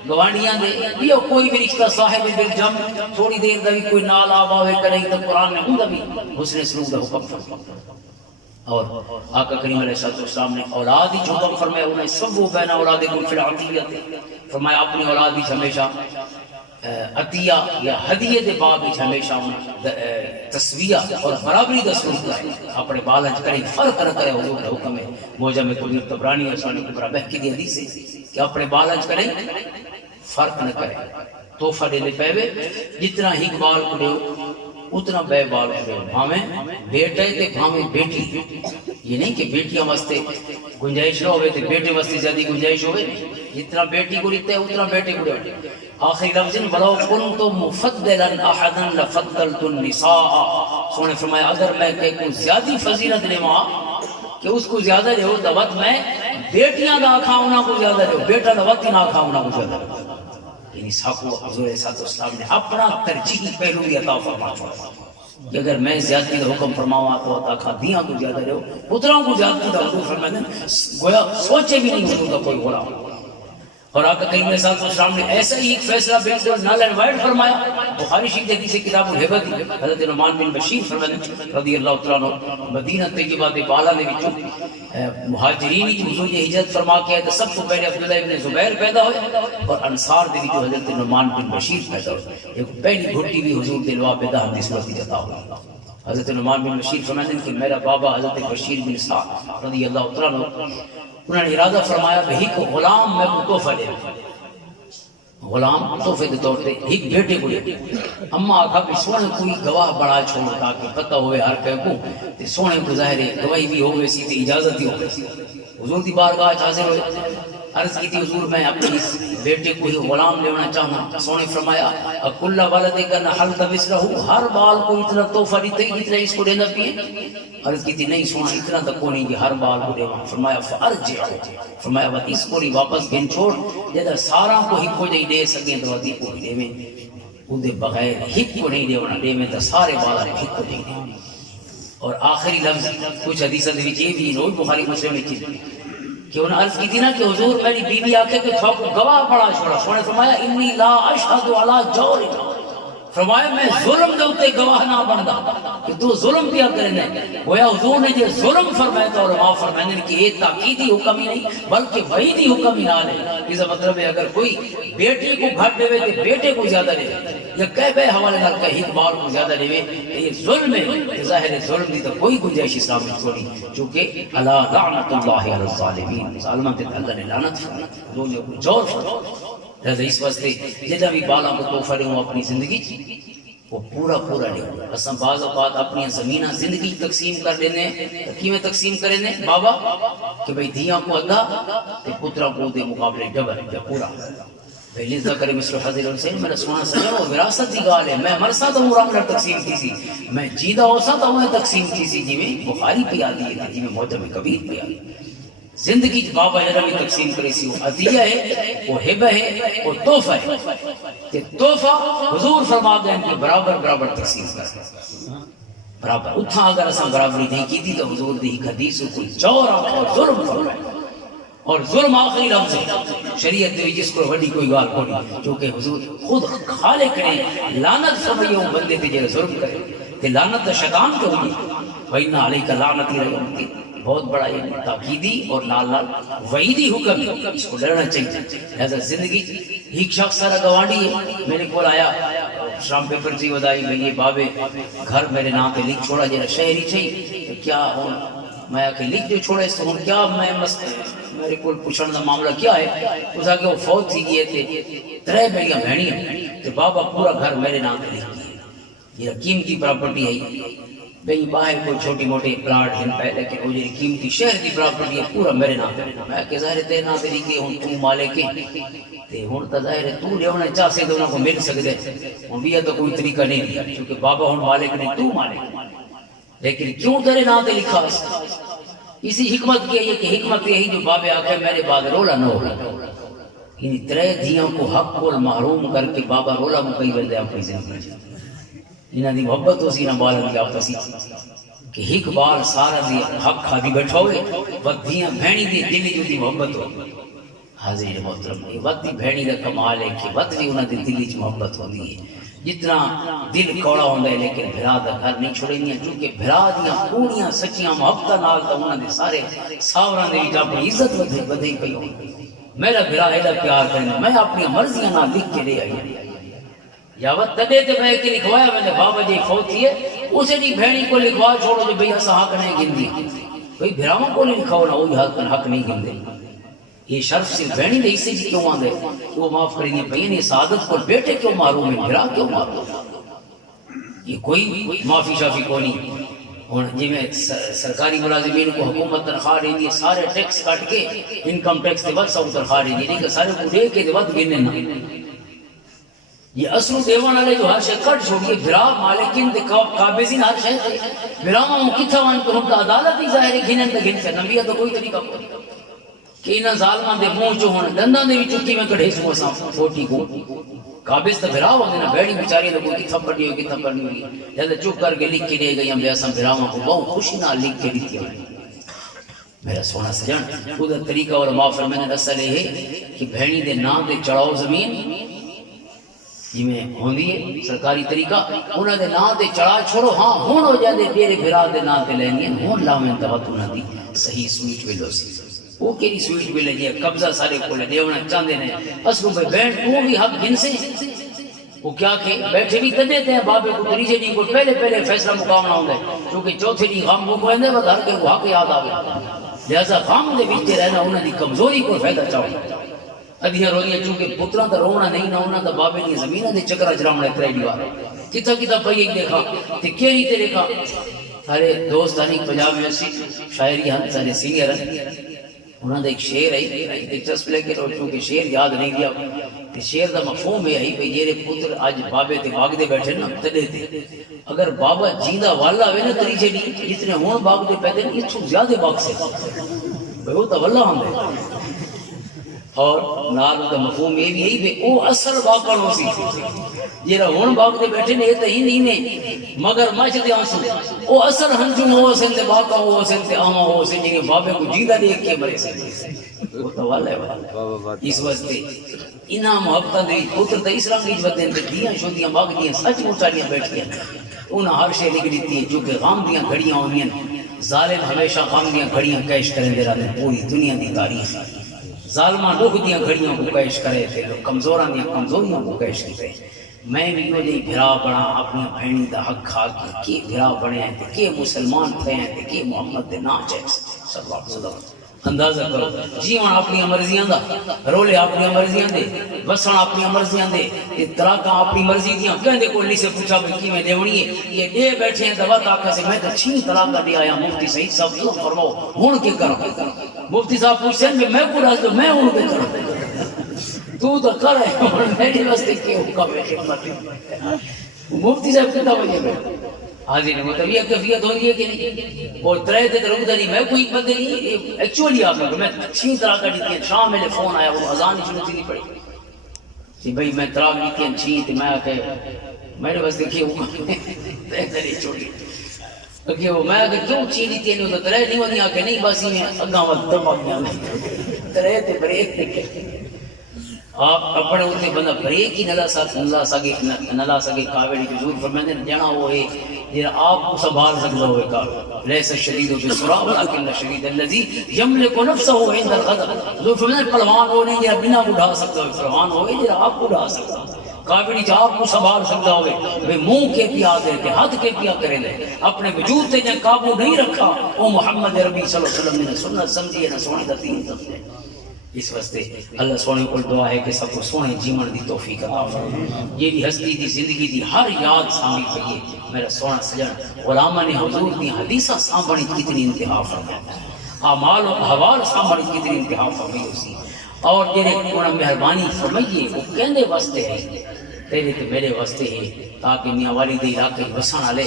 گوانڈیاں دے، یا کوئی بھی رشتہ صاحب بالجم تھوڑی دیر دا بھی کوئی نال آباوے کرے تو قرآن نے ان دا بھی حسن سلوک دا حکم فرمایا۔ اور آقا کریم علیہ السلام نے اولاد ہی حکم فرمایا، انہیں سب وہ بین اولادکم فی العطیت فرمایا، اپنی اولاد ہی ہمیشہ عطیہ یا ہدیے دے باب ہی ہمیشہ تسویہ اور برابری دا سلوک کرے، اپنے بالج کرے، فرق نہ کرے، حضور کا حکم ہے موجم کبیر طبرانی اور سنن کبریٰ بہقی دی حدیث ہے کہ اپنے بالج کرے فرق نہ کرے، تحفہ دینے پہوے جتنا ہی بال کڑے اتنا بے بال کڑے، بھامیں بیٹے تے بھامیں بیٹی، یہ نہیں کہ بیٹیاں واسطے گنجائش نہ ہوئے تے بیٹے واسطے زیادہ گنجائش ہوئے، جتنا بیٹی کو لیتے اتنا بیٹے کو لیتے۔ آخری لفظ وَلَوْ كُنْتُ مُفَضِّلًا أَحَدًا لَفَضَّلْتُ النِّسَاءَ، سونے فرمایا اگر میں کہ کوئی زیادہ فضیلت لے ماں کہ اس کو زیادہ لے ہو دوت میں بیٹیاں دا کھاؤنا کو زیادہ لے ہو، بیٹا دوت نہ کھاؤنا کو زیادہ لے ہو، یعنی ساکو حضور صلی اللہ علیہ وسلم نے اپنا ترجیحی پہلو بھی عطا فرما چھوڑا کہ اگر میں زیادتی دا حکم فرماؤں تو عطا کھا دیاں کو زیادہ لے ہو، پتراں کو زیادتی دا حکم فرماؤں گویا سوچے بھی نہیں حضور کا کوئی غلام۔ اور آقا کریم صلی اللہ علیہ وسلم نے ایسا ہی ایک فیصلہ بالکل نل اینڈ وائٹ فرمایا. بخاری شریف حدیث کتاب الہبہ دی حضرت نعمان بن بشیر فرماتے رضی اللہ تعالیٰ عنہ مدینہ طیبہ دے بالا دے وچوں مہاجرین کی حضور نے ہجرت فرما کے تو سب کو پہلے عبداللہ ابن زبیر پیدا ہوئے اور انصار دے وچوں حضرت نعمان بن بشیر پیدا ہوئے. ایک پہلی گھٹی بھی حضور دے لوا پیدا حدیث میں جتا ہوا. حضرت نعمان بن بشیر فرماتے ہیں کہ میرا بابا حضرت بشیر بن سعد رضی اللہ تعالیٰ عنہ انہوں نے ارادہ فرمایا کہ ایک غلام میں کو تحفہ دے غلام تحفے کے طور پہ ایک بیٹے کو دے. اما آخا کہ سونے کوئی گواہ بڑا چھوڑ تاکہ پتہ ہوئے ہر کہیں کو تے سونے کو ظاہر ہے گواہی بھی ہوئے سی تے اجازت ہی ہوئے سی. حضور دی بارگاہ حاضر ہوئے عرض کی تھی حضور میں اپنی اس بیٹے کو ہی غلام لینا چاہنا. سونے فرمایا اکل والدے کا نحل دبس رہو ہر بال کو اتنا تحفہ دیتے ہی جتنا اس کو دینا پیے. عرض کی تھی نہیں سونا اتنا تک کو نہیں کہ ہر بال کو دینا. فرمایا فرجع فرمایا وہ اس کو نہیں واپس گن چھوڑ جیسا سارا کو ہی کو دے سکیں تو وہ کو دے میں وہ دے بغیر ہک کو نہیں دیونا دے میں تو سارے بالا ہک کو دے. اور آخری لفظ کچھ حدیث دے وچ یہ بھی روز بخاری مسلم میں چیز کہ انہوں نے عرض کی تھی نا کہ حضور میری بیوی آکے کہ تھوک گواہ پڑا چھوڑا. سونے فرمایا انی لا اشہد علی جور فرمایا میں ظلم دے اتے گواہ نہ بندا کہ تو ظلم پیا کرنے. گویا حضور نے جو ظلم فرمایا تو علماء فرمائیں کہ یہ تاکیدی حکم ہی نہیں بلکہ وعیدی حکم ہی نہ ہے. اس کا مطلب ہے اگر کوئی بیٹی کو گھٹ دے تو بیٹے کو زیادہ دے یا کہہ بے حوالے نہ کہ ایک بال کو زیادہ دے یہ ظلم ہے. ظاہر ہے ظلم دی تو کوئی گنجائش اسلام میں چھوڑی چونکہ الا لعنت اللہ علی الظالمین ظالموں تے اللہ نے لعنت فرمائی جو نے جور فرمایا. لہذا اس واسطے جتنا بھی بالا کو تحفہ دوں اپنی زندگی وہ پورا پورا نہیں. اساں بعض اوقات اپنی زمینہ زندگی تقسیم کر دینے کیویں تقسیم کرے نے بابا کہ بھئی دھیاں کو ادا تے پترا کو دے مقابلے ڈبل یا پورا. پہلے ذکر مثل حضرت حسین میں سونا سجا وراثت دی گال ہے. میں مرسا تو مرام تقسیم کی سی میں جیدہ ہوسا تو میں تقسیم کی سی جی میں بخاری پہ آدھی ہے جی میں معجم کبیر پہ آدھی زندگی بابا جرمی تقسیم کرے سی. وہ عطیہ ہے وہ ہبہ ہے وہ تحفہ ہے کہ تحفہ حضور فرما دیں کہ برابر برابر تقسیم کر برابر اتھا اگر اساں برابری نہیں کی تھی تو حضور دی حدیث کو جور اور ظلم فرمائے. اور ظلم آخری لفظ ہے شریعت دی جس کو وڈی کوئی گال کو نہیں کیونکہ حضور خود خالق نے لعنت فرمائی وہ بندے تے جڑا ظلم کرے تے لعنت شیطان کو ہوئی وَإِنَّ عَلَيْكَ لَعْنَتِ رَيْوَمْتِ بہت بڑا یہ تاکیدی اور نال نال وعیدی حکم ہے. اس کو ڈرنا چاہیے. لہذا زندگی ایک شخص سارا گوانڈی ہے میرے کو آیا شام پیپر جی ودائی میں یہ بابے گھر میرے نام پہ لکھ چھوڑا جرا شہری چاہیے کیا ہوں میں کہ لکھ جو چھوڑا اس ہوں کیا میں میرے کو پوچھنے کا معاملہ کیا ہے. اس آگے وہ فوت تھی گئے تھے 3 بیڑیاں بہنیاں تو بابا پورا گھر میرے نام پہ لکھ دیا. یہ قیمتی پراپرٹی ہے بھئی باہر کوئی چھوٹی موٹی پلاٹ ہیں پہ لیکن وہ جی قیمتی شہر کی پراپرٹی ہے پورا میرے نام پہ. میں کہ ظاہر تیرے نام پہ لکھ گئے ہوں تو مالک تے ہوں تو ظاہر ہے تو لے ہونا چاہ سے تو انہوں کو مل سکتے ہوں بھی تو کوئی طریقہ نہیں دیا کیونکہ بابا ہوں مالک نہیں تو مالک لیکن کیوں تیرے نام پہ لکھا اسی حکمت کی ہے کہ حکمت یہی جو بابے آکھے میرے بعد رولا نہ ہوگا. یعنی 3 دھیوں کو حق کو محروم کر کے بابا رولا مکئی ول دے اپنی زندگی انہاں دی محبت ہو سی نہ بالن دی آپسی کہ ایک بال سارا دی حق کھادی بیٹھا ہوئے ودیاں بہنی دی دل جو دی محبت ہو. حاضر محترم یہ ودی بہنی دا کمال ہے کہ ود بھی انہاں دی دل وچ محبت ہوندی ہے. جتنا دل کوڑا ہوندا ہے لیکن بھرا دا گھر نہیں چھوڑینیاں کیونکہ بھرا دیاں پوریاں سچیاں محبتاں نال تے انہاں دے سارے ساوراں دے وچ اپنی عزت ودھی پئی ہوندی. میرا بھرا ایڈا پیار کرنا میں اپنی مرضیاں نال لکھ کے لے آئی یا وہ تدے تے میں کہ لکھوایا میں نے بابا جی فوت تھی ہے اسے دی بہنی کو لکھوا چھوڑو جو بھئی اسا حق نہیں گندی بھئی بھراواں کو نہیں لکھاؤ نہ وہی حق نہیں گندے. یہ شرف سے بہنی دے حصے جی کیوں آندے وہ معاف کریں پئی نے سعادت کو بیٹے کیوں محروم ہے بھرا کیوں محروم یہ کوئی معافی شافی کو نہیں. اور جی میں سرکاری ملازمین کو حکومت تنخواہ دیں دی سارے ٹیکس کٹ کے انکم ٹیکس دے وقت سب تنخواہ دیں دی نہیں کہ سارے کو دے کے دے وقت گنے نہ یہ اصل دیوان والے جو ہر شے کٹ چھوڑیے بھرا مالکین دے قابضین ہر شے بھراواں کتھا وان کو ہم عدالت ہی ظاہر گھنن تے گھن سے نبی تو کوئی طریقہ کوئی کہ انہاں ظالماں دے منہ چوں ہن دنداں دے وچوں کیویں کڈھے سو اساں فوٹی کو قابض تے بھرا ہوندے نا بیڑی بیچاری تے کوئی کتھا پڑھی ہوئی کتھا پڑھنی ہوئی جے چپ کر کے لکھ کے دے گئی ہم اساں بھراواں کو بہت خوشی نال لکھ کے دتی میرا سونا سجن ادھر طریقہ علماء فرمائے اصل یہ ہے کہ بھینی دے نام دے چڑھاؤ زمین جی میں ہوندی ہے سرکاری طریقہ انہاں دے نام دے چڑھا چھوڑو ہاں ہون ہو جاندے میرے بھرا دے نام تے لینی ہون لاویں تبت انہاں دی صحیح سویٹ ویلو سی وہ کیڑی سویٹ ویلے جی قبضہ سارے کو لے دیونا چاندے نے اصل میں بہن تو بھی حق گن سے وہ کیا کہ بیٹھے بھی تدے تے بابے کو تریجے نہیں کو پہلے فیصلہ مقام نہ ہوندا کیونکہ چوتھے دی غم کو کہندے بس ہر کے وہ حق یاد آوے لہذا غم دے وچ رہنا انہاں دی کمزوری کو فائدہ چاہو ادھیاں رویاں چونکہ پتراں دا رونا نہیں نہ انہاں دا بابے دی زمیناں دے چکرا چراونا ترے دیوار کتا کتا پئی دیکھا تے کیڑی تے دیکھا سارے دوستانی پنجاب یونیورسٹی شاعری ہم سارے سینئر ہیں انہاں دا ایک شعر ہے دلچسپ لگے تو چونکہ شعر یاد نہیں دیا تے شعر دا مفہوم ہے بھئی جیرے پتر اج بابے تے باغ دے بیٹھے نا تدے تے اگر بابا جیندا والا ہوے نا تریجے دی جتنے ہون باغ دے پیدے اس تو زیادہ باغ سے بھئی وہ تو والا ہوندا اور نال دا مفہوم یہ بھی یہی کہ او اصل باغ ہو سی جیرا ہون باغ دے بیٹھے نے تے ہی نہیں نے مگر مچ دے آنسو او اصل ہنجم ہو سن تے باقا ہو سن تے آما ہو سن جی بابے کو جیندا دیکھ کے مرے سے وہ تو والا ہے اس واسطے انہاں محبتاں دے پتر تے اسلام دی عزت دے دیاں شودیاں باغ دیاں سچ مچاریاں بیٹھیاں انہاں ہر شے لکھ دیتی ہے جو کہ غم دیاں گھڑیاں ہوندیاں ظالم ہمیشہ غم دیاں گھڑیاں کیش کرندے رہندے پوری دنیا دی تاریخ ظالمہ لوگ دیاں گھڑیاں کو کیش کرے تھے کمزوراں دیاں کمزوریاں کو کیش کیتے میں بھی وہ جی بھرا بڑا اپنی بھینی دا حق کھا کے بھرا بڑے ہیں کہ مسلمان تھے ہیں کہ محمد دے نا چاہے صلی اللہ علیہ وسلم اندازہ کرو جیون اپنی مرضیاں دا رولے اپنی مرضیاں دے وسن اپنی مرضیاں دے طلاقاں اپنی مرضی دیاں کہندے کوئی سے پوچھا بھئی کیویں دیونی ہے یہ دے بیٹھے ہیں دوا تاکہ سے میں تو 6 طلاق دے آیا مفتی سعید صاحب تو فرماؤ ہن کے کرو مفتی صاحب پوچھتے ہیں میں کو راز دو میں ہوں کے کروں تو تو کر ہے میری واسطے کیوں کا خدمت مفتی صاحب کتا وجہ پہ حاضر مطلب یہ کیفیت ہو رہی ہے کہ نہیں اور ترے تے رک نہیں میں کوئی بندے نہیں ایکچولی آ کر میں 6 طلاق دی تھی شام میں فون آیا وہ اذان شروع تھی نہیں پڑی کہ بھئی میں طلاق دی تھی 6 تے میں کہ میرے واسطے کیوں تے تیری چھوڑی کہ وہ میں کہ کیوں 6 دی تھی تو ترے نہیں ونی آ کہ نہیں بس یہ اگاں ول تباہ ترے تے بریک آپ اپنے ہوتے بندہ بریک ہی نہ لا سکے کاوڑی کی حضور فرماتے ہیں جانا وہ ہے جیرا آپ کو سنبھال سکتا ہوئے کا لیس الشدید بالسرعہ ولکن الشدید الذی یملک نفسہ عند الغضب حضور فرماتے ہیں پہلوان وہ نہیں جیرا بنا اڑا سکتا ہوئے پہلوان ہوئے جیرا آپ کو اڑا سکتا کاوڑی جا آپ کو سنبھال سکتا ہوئے وہ منہ کے پیا دے کے ہاتھ کے پیا کرے لے اپنے وجود تے جن قابو نہیں رکھا وہ محمد ربی صلی اللہ علیہ وسلم نے سنت سمجھی نہ سونے دا دین سمجھے اس واسطے اللہ سونے کو دعا ہے کہ سب کو سونے جیون دی توفیق عطا فرمائے یہ دی ہستی دی زندگی دی ہر یاد سامنے پئی میرا سونا سجن علماء نے حضور دی حدیثاں سامنے کتنی انتہا فرمائی اعمال و احوال سامنے کتنی انتہا فرمائی اسی اور تیرے کونا مہربانی فرمائیے وہ کہندے واسطے ہے تیرے تے میرے واسطے ہے تاکہ میاں والی دے علاقے بسان والے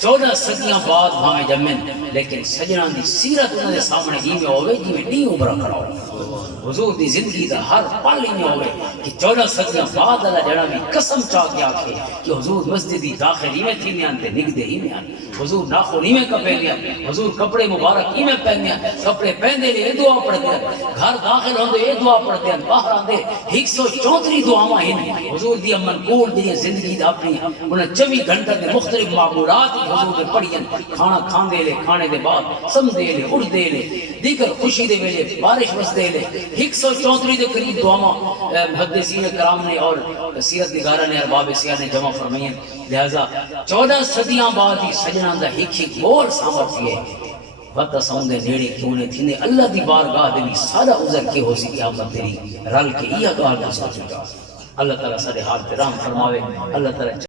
14 صدیاں بعد بھاویں جمن لیکن سجنا دی سیرت انہاں دے سامنے ہی میں ہوے جویں ڈی عمرہ کھڑا ہو حضور دی زندگی دا ہر پل ہی میں ہوے کہ 14 صدیاں بعد اللہ جڑا بھی قسم چاہ کے آکھے کہ حضور مسجد دی داخل ہی میں تھی میں تے نگدے ہی میں حضور ناخن ہی میں کپے لیا حضور کپڑے مبارک ہی میں پہنیا کپڑے پہندے لے دعا پڑھتے ہیں گھر داخل ہوندے اے دعا پڑھتے ہیں باہر آندے 134 دعاواں ہیں حضور دی منقول دی زندگی دا اپنی انہاں 24 گھنٹے دے مختلف معمولات حضور نے پڑھیاں کھانا کھاندے لے کھانے دے بعد سمدے لے اٹھ دے لے دیگر خوشی دے ویلے بارش وسدے لے 134 دے قریب دعاواں محدثین کرام نے اور سیرت نگارہ نے ارباب سیاح نے جمع فرمائیں لہذا 14 صدیاں بعد ہی سجنا دا ایک بول سامرتی ہے وقت ساؤں دے نیڑے کیوں نے تھی اللہ دی بارگاہ دے بھی سارا عذر کے ہو سی قیامت تیری رل کے یہ گاہ نہ سوچا اللہ تعالیٰ سارے حال پہ رحم فرماوے اللہ تعالیٰ